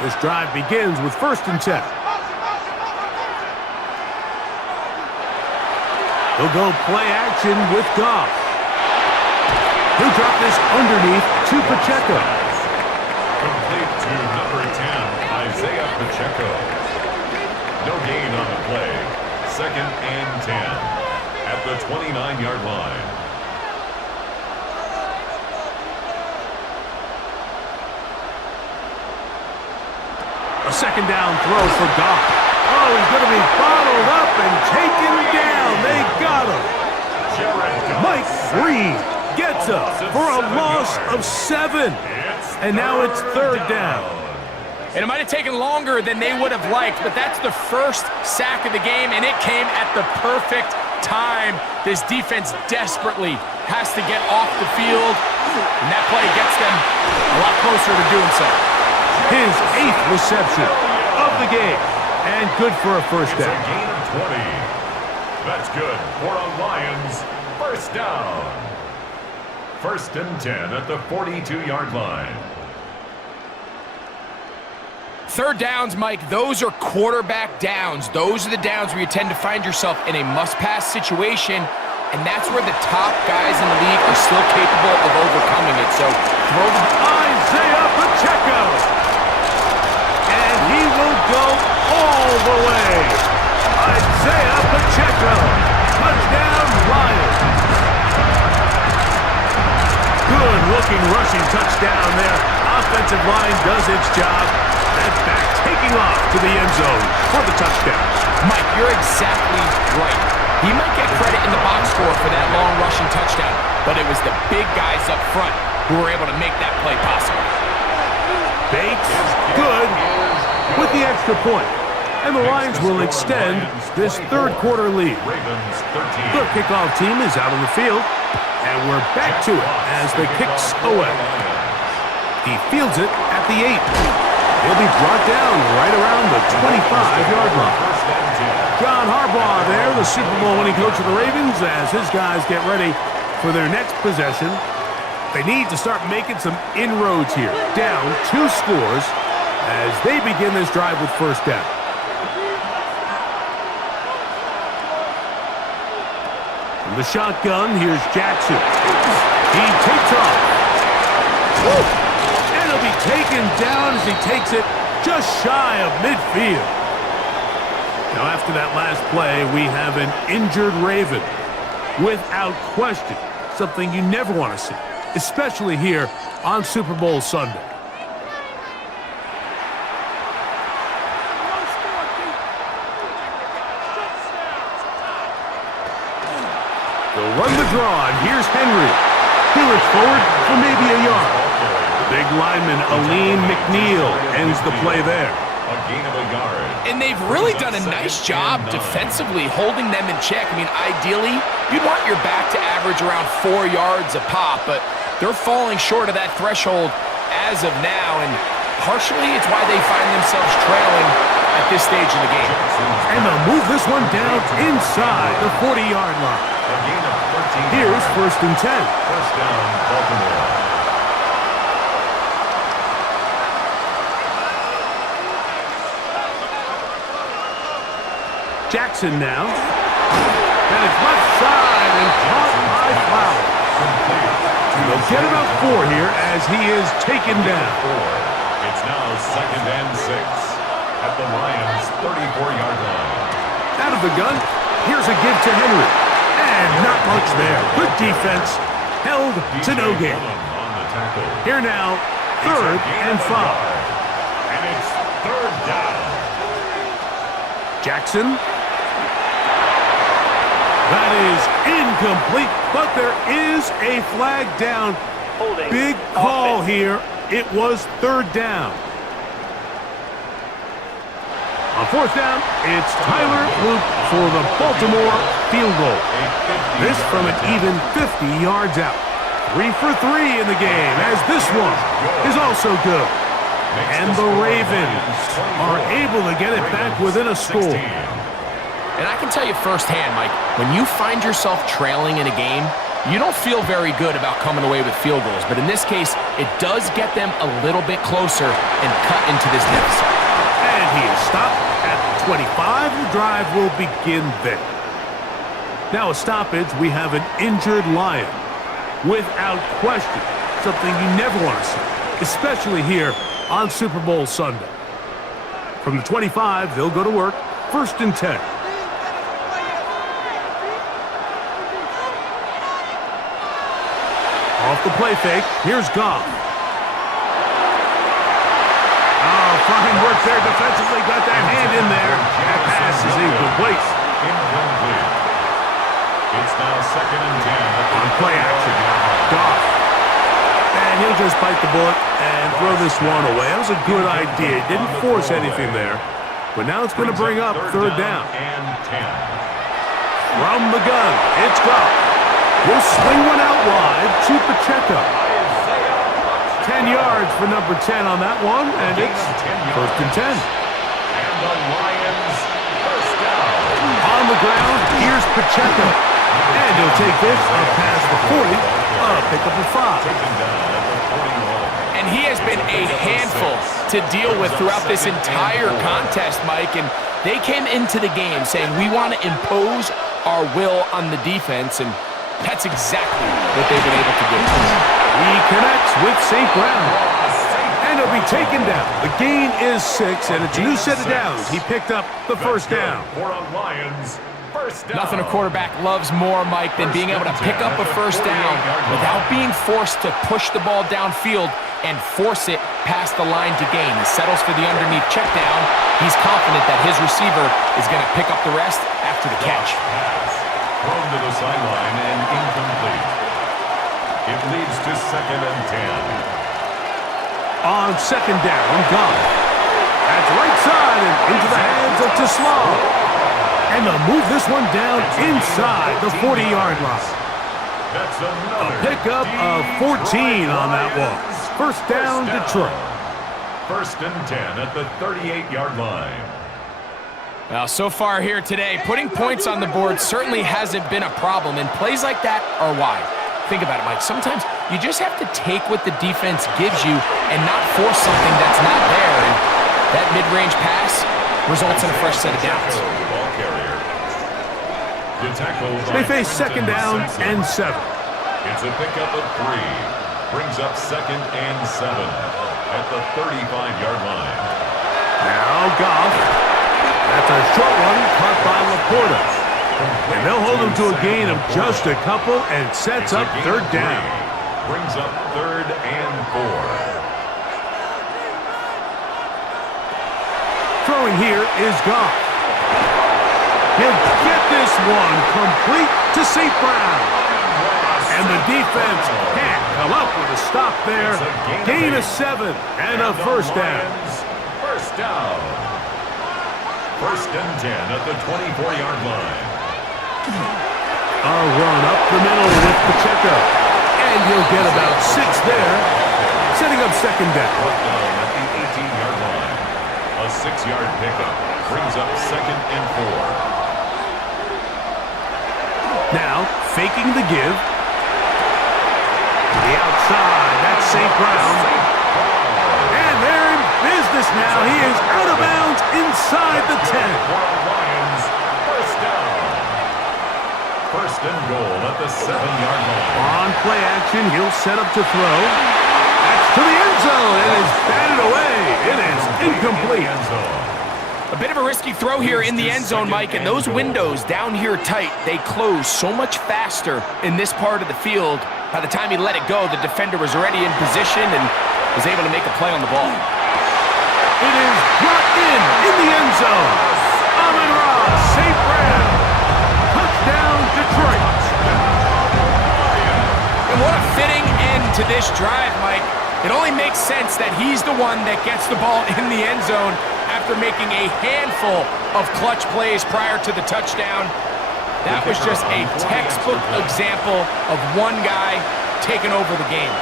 This drive begins with 1st and 10. They'll go play action with Goff. He'll drop this underneath to Pacheco. Complete to number 10, Isaiah Pacheco. No gain on the play. 2nd and 10 at the 29-yard line. A 2nd down throw for Goff. Oh, he's going to be bottled up and taken down. They got him. Jared Goff. Mike Reed gets up for a loss of 7. And now it's 3rd down. And it might have taken longer than they would have liked, but that's the first sack of the game, and it came at the perfect time. This defense desperately has to get off the field, and that play gets them a lot closer to doing so. His 8th reception of the game, and good for a 1st It's a down. gain of 20. That's good for a Lions 1st down. 1st and 10 at the 42-yard line. 3rd downs, Mike, those are quarterback downs. Those are the downs where you tend to find yourself in a must-pass situation, and that's where the top guys in the league are still capable of overcoming it. So throw the... Isaiah Pacheco. And he will go all the way. Isaiah Pacheco. Touchdown, Lions. Good-looking rushing touchdown there. Offensive line does its job. That's back taking off to the end zone for the touchdown. Mike, you're exactly right. He might get credit in the box score for that long rushing touchdown, but it was the big guys up front who were able to make that play possible. Bates, good, with the extra point. And the Lions will extend this 3rd quarter lead. Ravens 13. The kickoff team is out on the field, and we're back to it as the kick's away. He fields it at the 8. He'll be brought down right around the 25-yard line. John Harbaugh there, the Super Bowl winning coach of the Ravens, as his guys get ready for their next possession. They need to start making some inroads here. Down 2 scores as they begin this drive with 1st down. From the shotgun, here's Jackson. He takes off. Woo! taken down as he takes it just shy of midfield. Now, after that last play, we have an injured Raven. Without question, something you never want to see, especially here on Super Bowl Sunday. They'll run the draw, and here's Henry. He looks forward for maybe a yard. The big lineman, Aline McNeil, ends the play there. A gain of a yard. And they've really done a nice job defensively holding them in check. I mean, ideally, you'd want your back to average around 4 yards a pop, but they're falling short of that threshold as of now, and partially it's why they find themselves trailing at this stage in the game. And they'll move this one down inside the 40-yard line. A gain of 13 Here's yards. first and 10. First down, Baltimore. Jackson now. And it's left side and caught by Flowers. They'll get about 4 here as he is taken down. It's now second and 6 at the Lions' 34-yard line. Out of the gun, here's a give to Henry. And not much there. Good defense. Held to no gain. On the tackle. Here now, third and 5. And it's third down. Jackson. That is incomplete, but there is a flag down. Holding. Big call here. It was third down. On fourth down, it's Tyler Luke for the Baltimore field goal. This from an even 50 yards out. 3 for 3 in the game, as this one is also good. And the Ravens are able to get it back within a score. And I can tell you firsthand, Mike, when you find yourself trailing in a game, you don't feel very good about coming away with field goals. But in this case, it does get them a little bit closer and cut into this deficit. And he is stopped at the 25. The drive will begin there. Now a stoppage, we have an injured Lion. Without question, something you never want to see, especially here on Super Bowl Sunday. From the 25, they'll go to work. First and 10. Off the play fake, here's Goff. Oh, fine work there defensively, got that hand in there. That pass is incomplete. Incomplete. It's now second and 10. On play action, Goff. And he'll just bite the bullet and throw this one away. That was a good idea. Didn't force anything there. But now it's going to bring up third down. And 10. From the gun, it's Goff. He'll swing one out wide to Pacheco. 10 yards for number 10 on that one, and it's first and 10. And the Lions first down. On the ground, here's Pacheco. And he'll take this up past the 40, pick up a 5. Taken down at the 41. And he has been a handful to deal with throughout this entire contest, Mike. And they came into the game saying, we want to impose our will on the defense, and that's exactly what they've been able to do. He connects with St. Brown. And he'll be taken down. The gain is 6, and it's a new set of downs. He picked up the first down. For a Lions first down. Nothing a quarterback loves more, Mike, than being able to pick up a first down without being forced to push the ball downfield and force it past the line to gain. He settles for the underneath check down. He's confident that his receiver is going to pick up the rest after the catch. Thrown to the sideline and incomplete. It leads to second and 10. On second down, Goff. That's right side and into the hands of Teslam. And they'll move this one down inside the 40-yard line. That's A another pickup of 14 on that one. First down, Detroit. First and 10 at the 38-yard line. Well, so far here today, putting points on the board certainly hasn't been a problem, and plays like that are why. Think about it, Mike. Sometimes you just have to take what the defense gives you and not force something that's not there, and that mid-range pass results in a fresh set of downs. Ball carrier. The tackle They by face second down Quentin and Sampson. 7. It's a pickup of 3. Brings up second and 7. at the 35-yard line. Now Goff. That's a short one caught by Laporta. And they'll hold him to a gain of just a couple and sets up third down. Brings up 3rd and 4. Throwing here is Goff. He'll get this one complete to St. Brown. And the defense can't come up with a stop there. Gain of 7 and a first down. First down. 1st and 10 at the 24-yard line. A run up the middle with Pacheco. And he'll get about 6 there. Setting up second down. At the 18-yard line. A 6-yard pickup brings up 2nd and 4. Now, faking the give. To the outside, that's St. Brown. And they're in business now. He is out of bounds inside the 10. Lions, first down. 1st and goal at the 7-yard line. On play action, he'll set up to throw. That's to the end zone. It is batted away. It is incomplete. A bit of a risky throw here in the end zone, Mike, and those windows down here tight, they close so much faster in this part of the field. By the time he let it go, the defender was already in position and was able to make a play on the ball. It is brought in the end zone. Amon-Ra St. Brown. Touchdown, Detroit. And what a fitting end to this drive, Mike. It only makes sense that he's the one that gets the ball in the end zone after making a handful of clutch plays prior to the touchdown. That was just a textbook example of one guy taking over the game.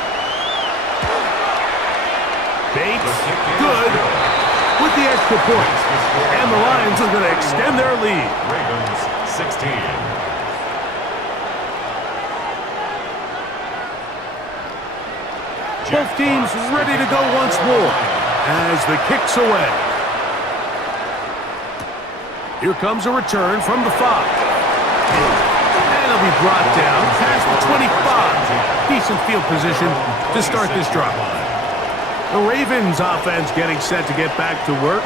Bates, good, with the extra point. And the Lions are going to extend their lead. Ravens 16. Both teams ready to go once more as the kick's away. Here comes a return from the 5. And it'll be brought down past the 25. Decent field position to start this drive. The Ravens offense getting set to get back to work.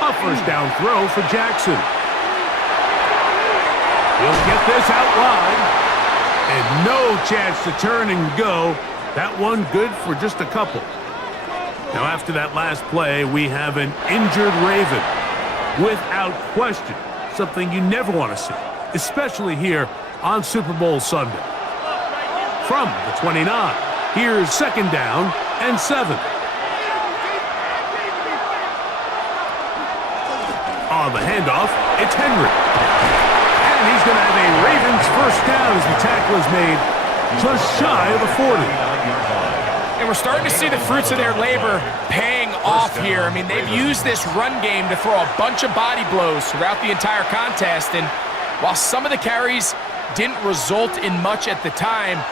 A first down throw for Jackson. He'll get this out wide. And no chance to turn and go. That one good for just a couple. Now after that last play, we have an injured Raven. Without question, something you never want to see, especially here on Super Bowl Sunday. From the 29, here's 2nd down and 7. On the handoff, it's Henry. And he's going to have a Ravens first down as the tackle is made just shy of the 40. And we're starting to see the fruits of their labor paying off here. I mean, they've used this run game to throw a bunch of body blows throughout the entire contest. And while some of the carries didn't result in much at the time,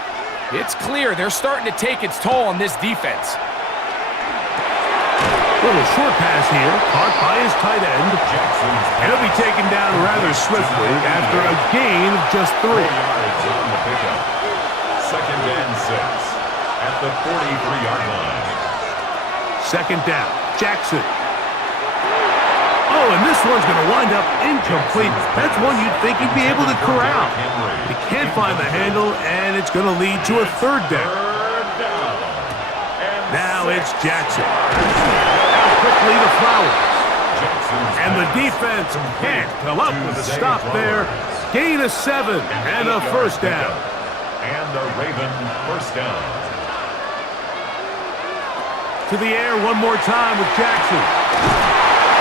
it's clear they're starting to take its toll on this defense. Little short pass here, caught by his tight end. And he'll be taken down rather swiftly after a gain of just 3. 4 yards on the pickup. 2nd and 6 at the 43-yard line. 2nd down, Jackson. Oh, and this one's going to wind up incomplete. That's one you'd think he'd be able to corral. He can't find the handle, and it's going to lead to a 3rd down. Now it's Jackson. Out quickly to Flowers. And the defense can't come up with a stop there. Gain of 7 and a first down. And the Raven first down. To the air one more time with Jackson.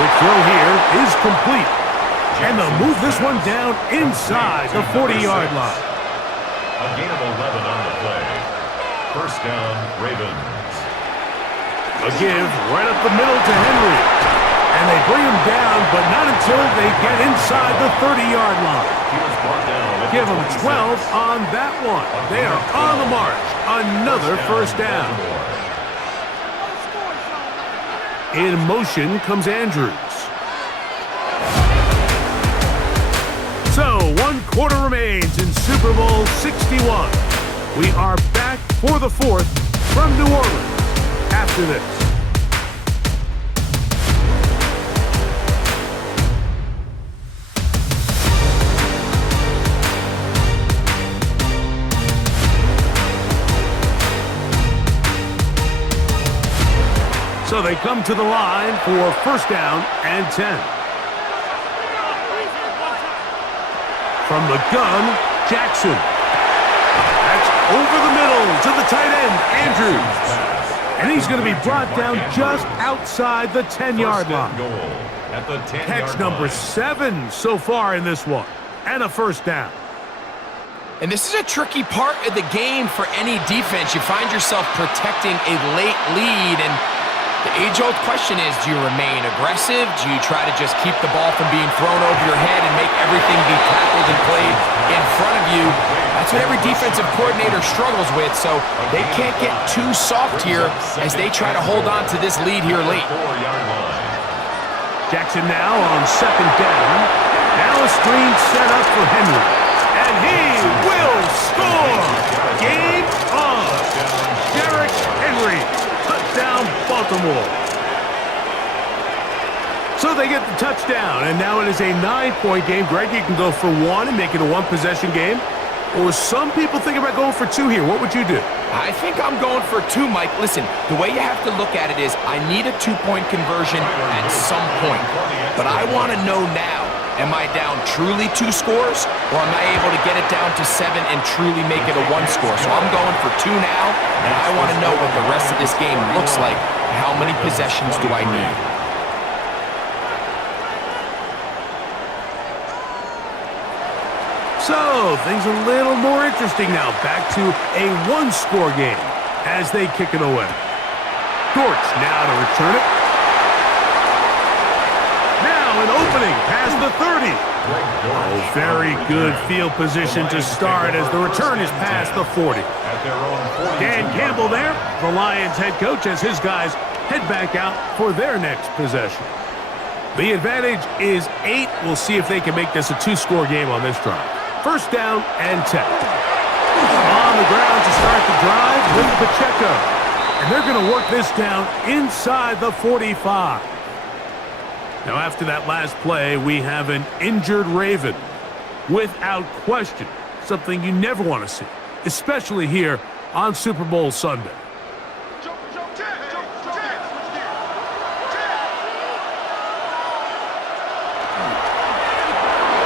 The throw here is complete. And they'll move this one down inside the 40-yard line. A gain of 11 on the play. First down, Ravens. A give right up the middle to Henry. And they bring him down, but not until they get inside the 30-yard line. He was brought down. Give them 12 on that one. They are on the march. Another first down. In motion comes Andrews. So, 1 quarter remains in Super Bowl 61. We are back for the 4th from New Orleans after this. So they come to the line for first down and 10. From the gun, Jackson. That's over the middle to the tight end, Andrews. And he's going to be brought down just outside the 10-yard line. Catch number 7 so far in this one. And a first down. And this is a tricky part of the game for any defense. You find yourself protecting a late lead, and the age-old question is, do you remain aggressive? Do you try to just keep the ball from being thrown over your head and make everything be tackled and played in front of you? That's what every defensive coordinator struggles with, so they can't get too soft here as they try to hold on to this lead here late. Jackson now on second down. Now a screen set up for Henry. And he will score! Game on! Derrick Henry! Touchdown, Baltimore. So they get the touchdown, and now it is a 9-point game. Greg, you can go for 1 and make it a 1-possession game. Or some people think about going for 2 here. What would you do? I think I'm going for 2, Mike. Listen, the way you have to look at it is I need a 2-point conversion at some point. But I want to know now, am I down truly 2 scores, or am I able to get it down to 7 and truly make it a 1 score? So I'm going for 2 now, and I want to know what the rest of this game looks like. How many possessions do I need? So, things a little more interesting now. Back to a 1-score game as they kick it away. Dortch now to return it. Now an opening past the 30. Oh, very good field position to start as the return is past the 40. Dan Campbell there, the Lions head coach, as his guys head back out for their next possession. The advantage is 8. We'll see if they can make this a 2-score game on this drive. First down and 10. On the ground to start the drive with Pacheco. And they're going to work this down inside the 45. Now after that last play, we have an injured Raven. Without question, something you never want to see, especially here on Super Bowl Sunday.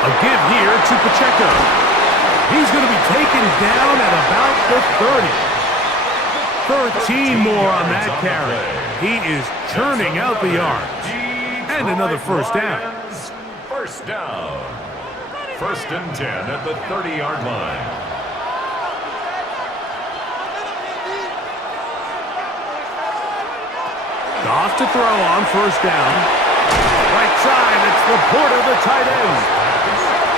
A give here to Pacheco. He's going to be taken down at about the 30. 13 more on that carry. He is churning out the yards. And another first down. First down. First and 10 at the 30-yard line. Goff to throw on first down. Right side, it's Laporta, the tight end.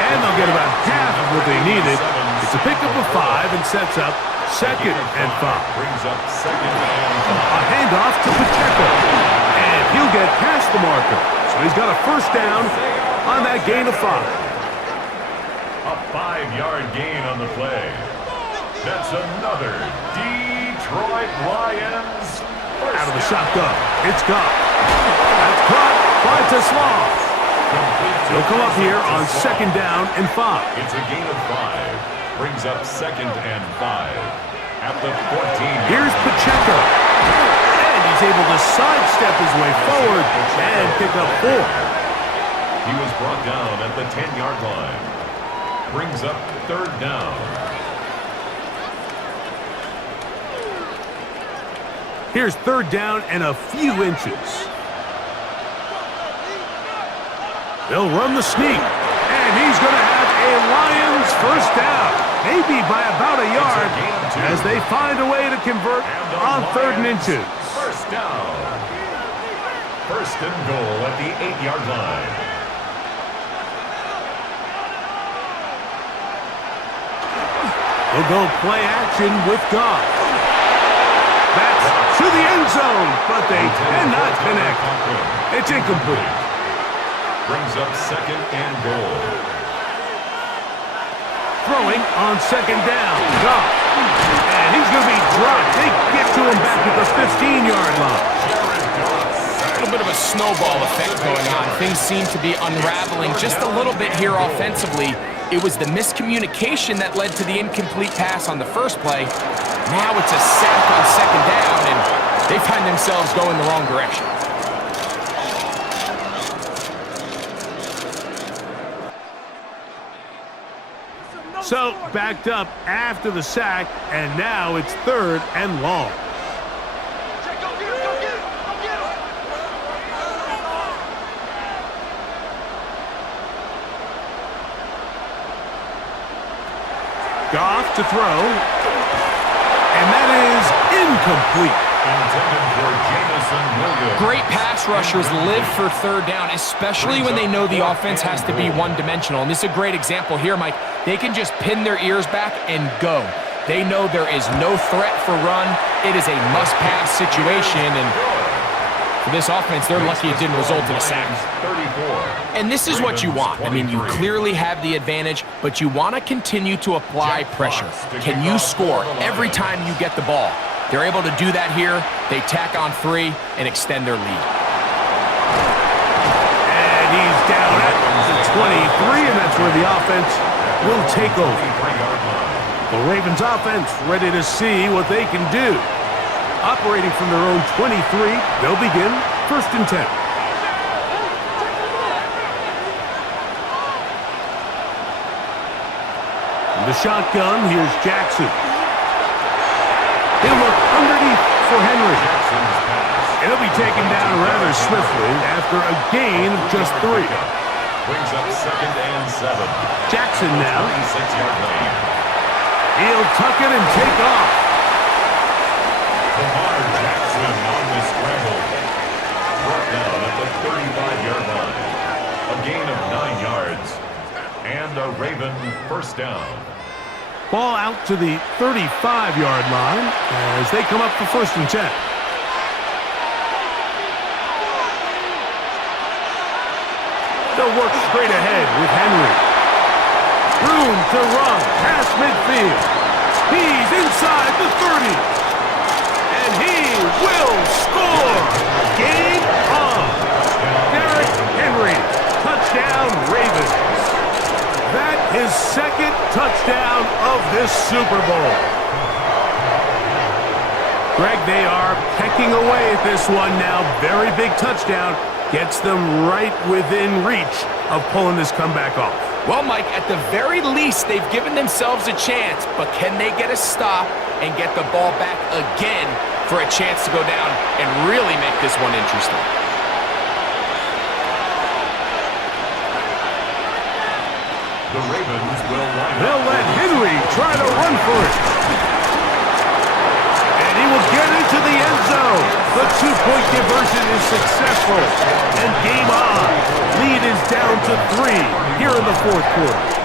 And they'll get about half of what they needed. It's a pickup of 5 and sets up second and 5. Brings up second and 5. A handoff to Pacheco. And he'll get past the marker. So he's got a first down on that gain of 5. A 5-yard gain on the play. That's another Detroit Lions. Out of the shotgun. It's Goff. That's caught by Tesla. He'll come up here on second down and 5. It's a gain of 5. Brings up second and 5. At the 14. Here's Pacheco. And he's able to sidestep his way forward and pick up 4. He was brought down at the 10-yard line. Brings up third down. Here's third down and a few inches. They'll run the sneak. And he's going to have a Lions first down. Maybe by about a yard as they find a way to convert on third and inches. First down. First and goal at the 8-yard line. They'll go play action with Goff. That's to the end zone, but they cannot connect. It's incomplete. Brings up second and goal. Throwing on second down. Goff. And he's going to be dropped. They get to him back at the 15-yard line. A little bit of a snowball effect going on. Things seem to be unraveling just a little bit here offensively. It was the miscommunication that led to the incomplete pass on the first play. Now it's a sack on second down, and they find themselves going the wrong direction. So, backed up after the sack, and now it's third and long. Goff to throw, and that is incomplete. Intended for Jameson Williams. Great pass rushers live for third down, especially when they know the offense has to be one-dimensional. And this is a great example here, Mike. They can just pin their ears back and go. They know there is no threat for run. It is a must-pass situation, and for this offense, they're lucky it didn't result in a sack. 34. And this is what you want. I mean, you clearly have the advantage, but you want to continue to apply pressure. Can you score every time you get the ball? They're able to do that here. They tack on 3 and extend their lead. And he's down at the 23, and that's where the offense will take over. The Ravens offense ready to see what they can do. Operating from their own 23, they'll begin first and 10. In the shotgun, here's Jackson. He'll look underneath for Henry. And he'll be taken down rather swiftly after a gain of just 3. Brings up second and 7. Jackson now. 36-yard lane. He'll tuck it and take off. Lamar Jackson on the scramble. Brought down at the 35-yard line. A gain of 9 yards. And a Raven first down. Ball out to the 35-yard line as they come up for first and 10. They'll work straight ahead with Henry. Room to run past midfield. He's inside the 30. And he will score. Game on. Derrick Henry. Touchdown Ravens. That is second touchdown of this Super Bowl. Greg, they are pecking away at this one now. Very big touchdown. Gets them right within reach of pulling this comeback off. Well, Mike, at the very least, they've given themselves a chance, but can they get a stop and get the ball back again for a chance to go down and really make this one interesting? The Ravens will line up. They'll let Henry try to run for it. And he will get into the end zone. The two-point conversion is successful. And game on. Lead is down to 3 here in the fourth quarter.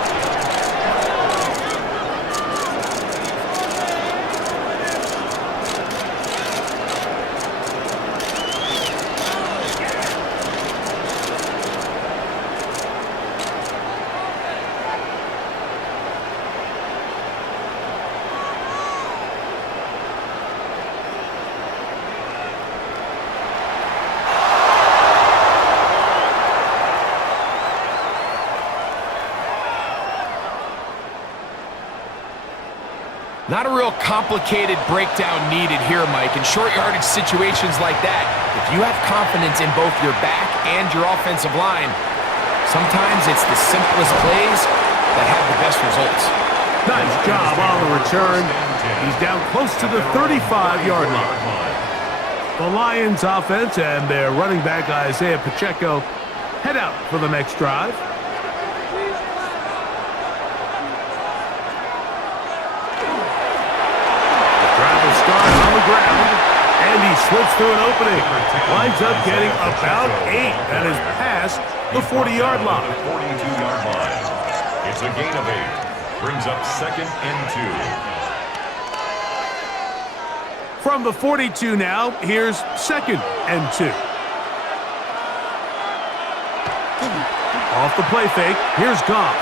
Not a real complicated breakdown needed here, Mike. In short yardage situations like that, if you have confidence in both your back and your offensive line, sometimes it's the simplest plays that have the best results. Nice job on the return. He's down close to the 35-yard line. The Lions offense and their running back Isaiah Pacheco head out for the next drive. And he slips through an opening. Winds up getting about 8. That is past the 40-yard line. 42-yard line. It's a gain of 8. Brings up second and 2. From the 42 now, here's 2nd and 2. Off the play fake, here's Goff.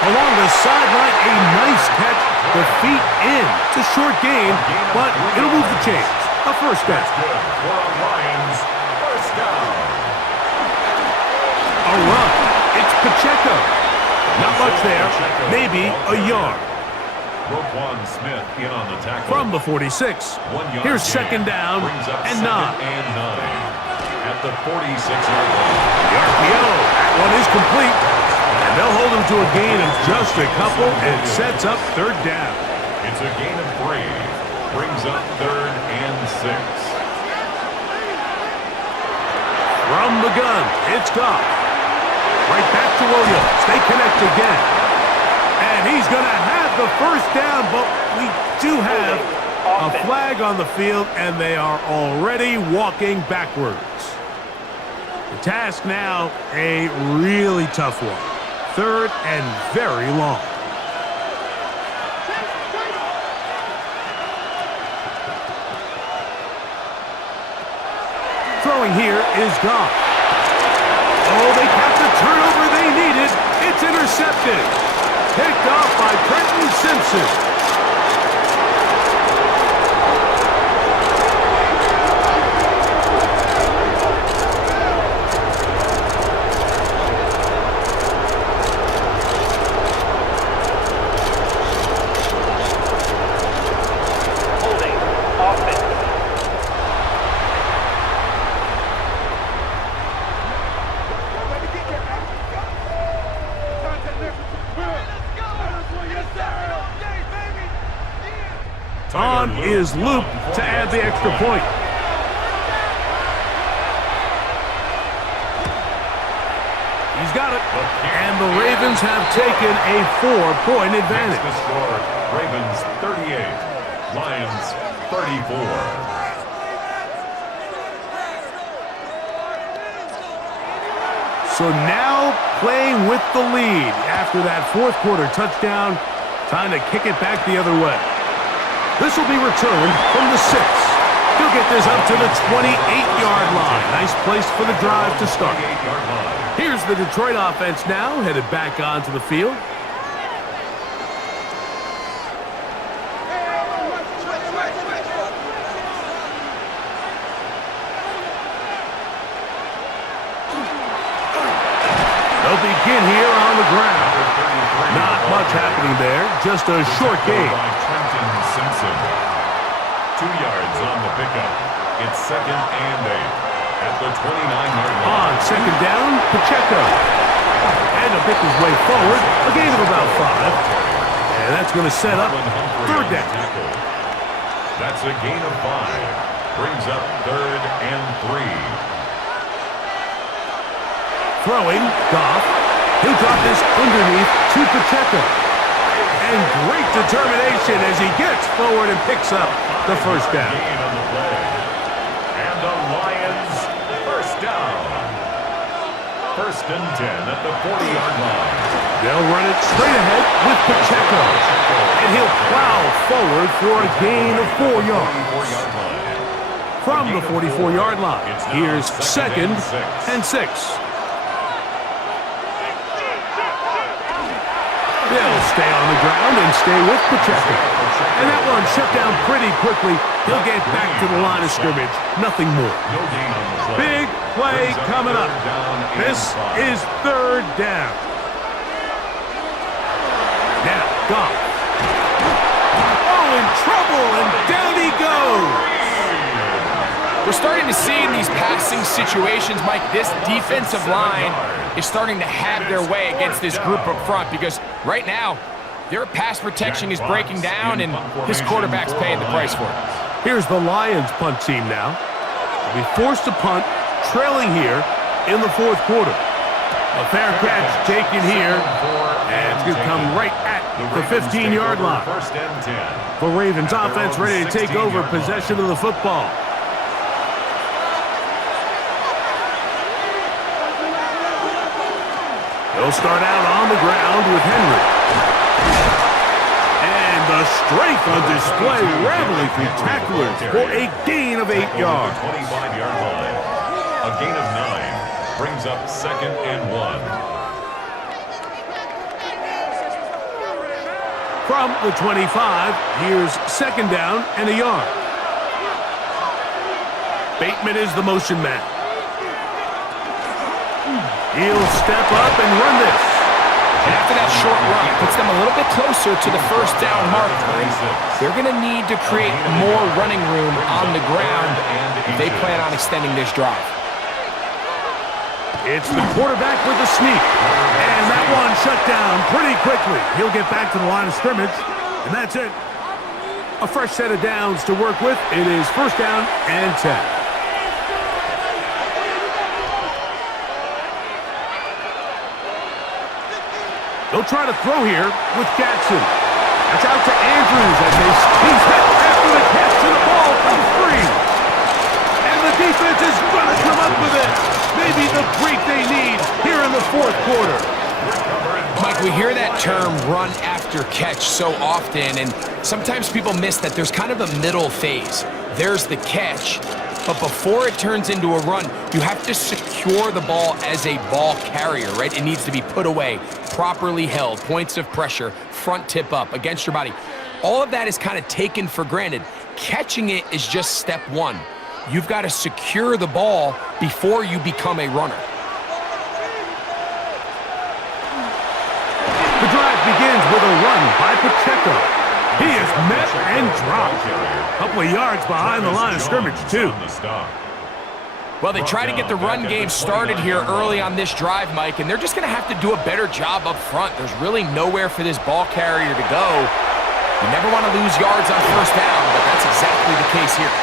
Along the sideline, a nice catch. The feet in. It's a short gain, but it'll move the chains. A first down. For a Lions first down. A run. It's Pacheco. Not much there. Maybe a yard. Roquan Smith in on the tackle. From the 46. 1 yard Here's gain. 2nd down Brings up and 2nd 9. and 9. At the 46-yard line. The RPO. That one is complete. And they'll hold him to a gain of just a couple and sets up 3rd down. It's a gain of 3. Brings up 3rd and 6. From the gun, it's Goff. Right back to Williams. They connect again. And he's going to have the first down, but we do have a flag on the field, and they are already walking backwards. The task now, a really tough one. 3rd and very long. Throwing here is Goff. Oh, they got the turnover they needed. It's intercepted. Picked off by Trenton Simpson. On is Luke to add the extra point. He's got it. And the Ravens have taken a 4-point advantage. The score, Ravens 38, Lions 34. So now playing with the lead after that 4th quarter touchdown, time to kick it back the other way. This will be returned from the 6. He'll get this up to the 28-yard line. Nice place for the drive to start. Here's the Detroit offense now, headed back onto the field. They'll begin here on the ground. Not much happening there, just a short gain. Trenton Simpson. 2 yards on the pickup. It's 2nd and 8 at the 29-yard line. On 2nd down, Pacheco. And to pick his way forward, a gain of about 5. And that's going to set up 3rd down. That's a gain of 5. Brings up 3rd and 3. Throwing, Goff. He'll drop this underneath to Pacheco. And great determination as he gets forward and picks up the first down. Gain on the play. And the Lions first down. 1st and 10 at the 40-yard line. They'll run it straight ahead with Pacheco. And he'll plow forward for a gain of 4 yards. From the 44-yard line, here's 2nd and 6. They'll stay on the ground and stay with Pacheco. And that one shut down pretty quickly. He'll get back to the line of scrimmage. Nothing more. Big play coming up. This is 3rd down. Now, Goff. Oh, in trouble, and down he goes. We're starting to see in these passing situations, Mike, this defensive line is starting to have their way against this group up front because right now, their pass protection is breaking down and his quarterback's paying the price for it. Here's the Lions punt team now. They'll be forced to punt, trailing here in the 4th quarter. A fair catch taken here, and it's going to come right at the 15-yard line. The Ravens offense ready to take over possession of the football. They'll start out on the ground with Henry. And the The strength on display, rattling through tacklers for a gain of 8 yards. 25-yard line. A gain of 9 brings up 2nd and 1. From the 25, here's 2nd down and a yard. Bateman is the motion man. He'll step up and run this. And after that short run, it puts them a little bit closer to the 1st down mark. They're going to need to create more running room on the ground if they plan on extending this drive. It's the quarterback with the sneak. And that one shut down pretty quickly. He'll get back to the line of scrimmage, and that's it. A fresh set of downs to work with. It is 1st down and 10. They'll try to throw here with Jackson. That's out to Andrews as they he's hit after the catch to the ball comes free. And the defense is going to come up with it. Maybe the break they need here in the 4th quarter. Mike, we hear that term run after catch so often, and sometimes people miss that there's kind of a middle phase. There's the catch, but before it turns into a run, you have to secure the ball as a ball carrier, right? It needs to be put away, properly held, points of pressure, front tip up against your body. All of that is kind of taken for granted. Catching it is just step 1. You've got to secure the ball before you become a runner. The drive begins with a run by Pacheco. He is met and dropped. A couple of yards behind the line of scrimmage, too. Well, they try to get the run game started here early on this drive, Mike, and they're just going to have to do a better job up front. There's really nowhere for this ball carrier to go. You never want to lose yards on 1st down, but that's exactly the case here.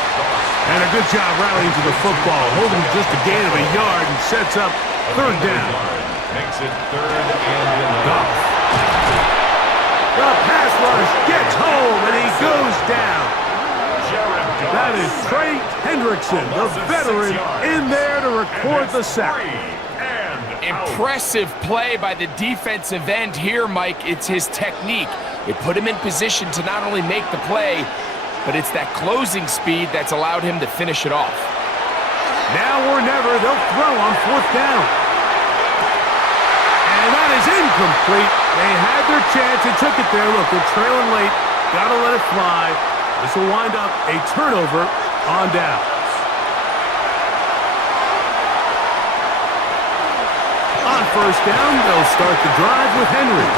And a good job rallying to the football, holding just a gain of a yard and sets up 3rd down. Makes it 3rd and Goff. The pass rush gets home and he goes down. That is Trey Hendrickson, the veteran, in there to record the sack. Impressive play by the defensive end here, Mike. It's his technique. It put him in position to not only make the play, but it's that closing speed that's allowed him to finish it off. Now or never, they'll throw on 4th down. And that is incomplete. They had their chance and took it there. Look, they're trailing late. Gotta let it fly. This will wind up a turnover on downs. On 1st down, they'll start the drive with Henry.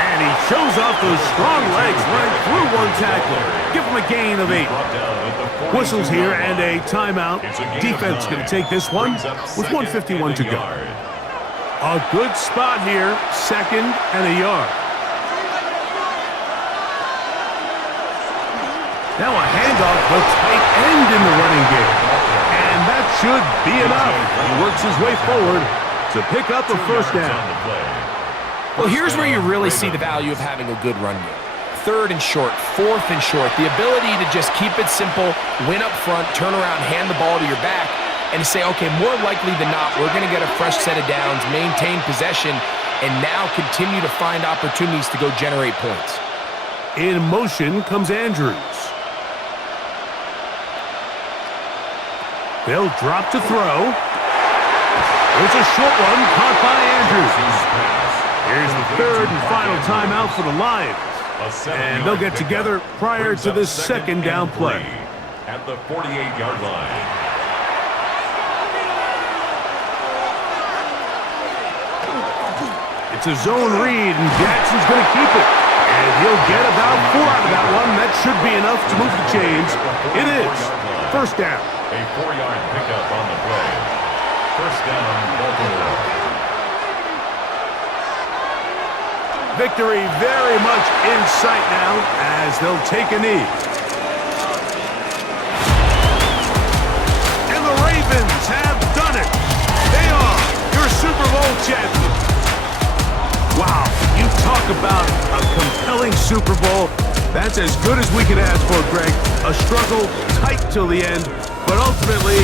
And he shows off those strong legs running through one tackler. Give him a gain of 8. Whistles here and a timeout. Defense going to take this one with 1:51 to go. A good spot here, 2nd and a yard. Now a handoff, the tight end in the running game. And that should be enough. He works his way forward to pick up a 1st down. Well, here's where you really see the value of having a good run game. 3rd and short, 4th and short. The ability to just keep it simple, win up front, turn around, hand the ball to your back, and to say, okay, more likely than not, we're going to get a fresh set of downs, maintain possession, and now continue to find opportunities to go generate points. In motion comes Andrews. They'll drop to throw. There's a short one caught by Andrews. Here's the 3rd and final timeout for the Lions. And they'll get together prior to this 2nd down play. At the 48-yard line. It's a zone read, and Jackson's going to keep it. And he'll get about 4 out of that one. That should be enough to move the chains. It is 1st down. A 4-yard pickup on the play. 1st down, Baltimore. Victory very much in sight now as they'll take a knee. And the Ravens have done it. They are your Super Bowl champions. Wow, you talk about a compelling Super Bowl. That's as good as we could ask for, Greg. A struggle tight till the end, but ultimately,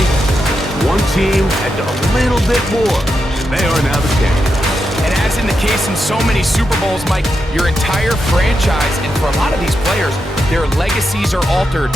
one team had a little bit more. They are now the champions. And as in the case in so many Super Bowls, Mike, your entire franchise, and for a lot of these players, their legacies are altered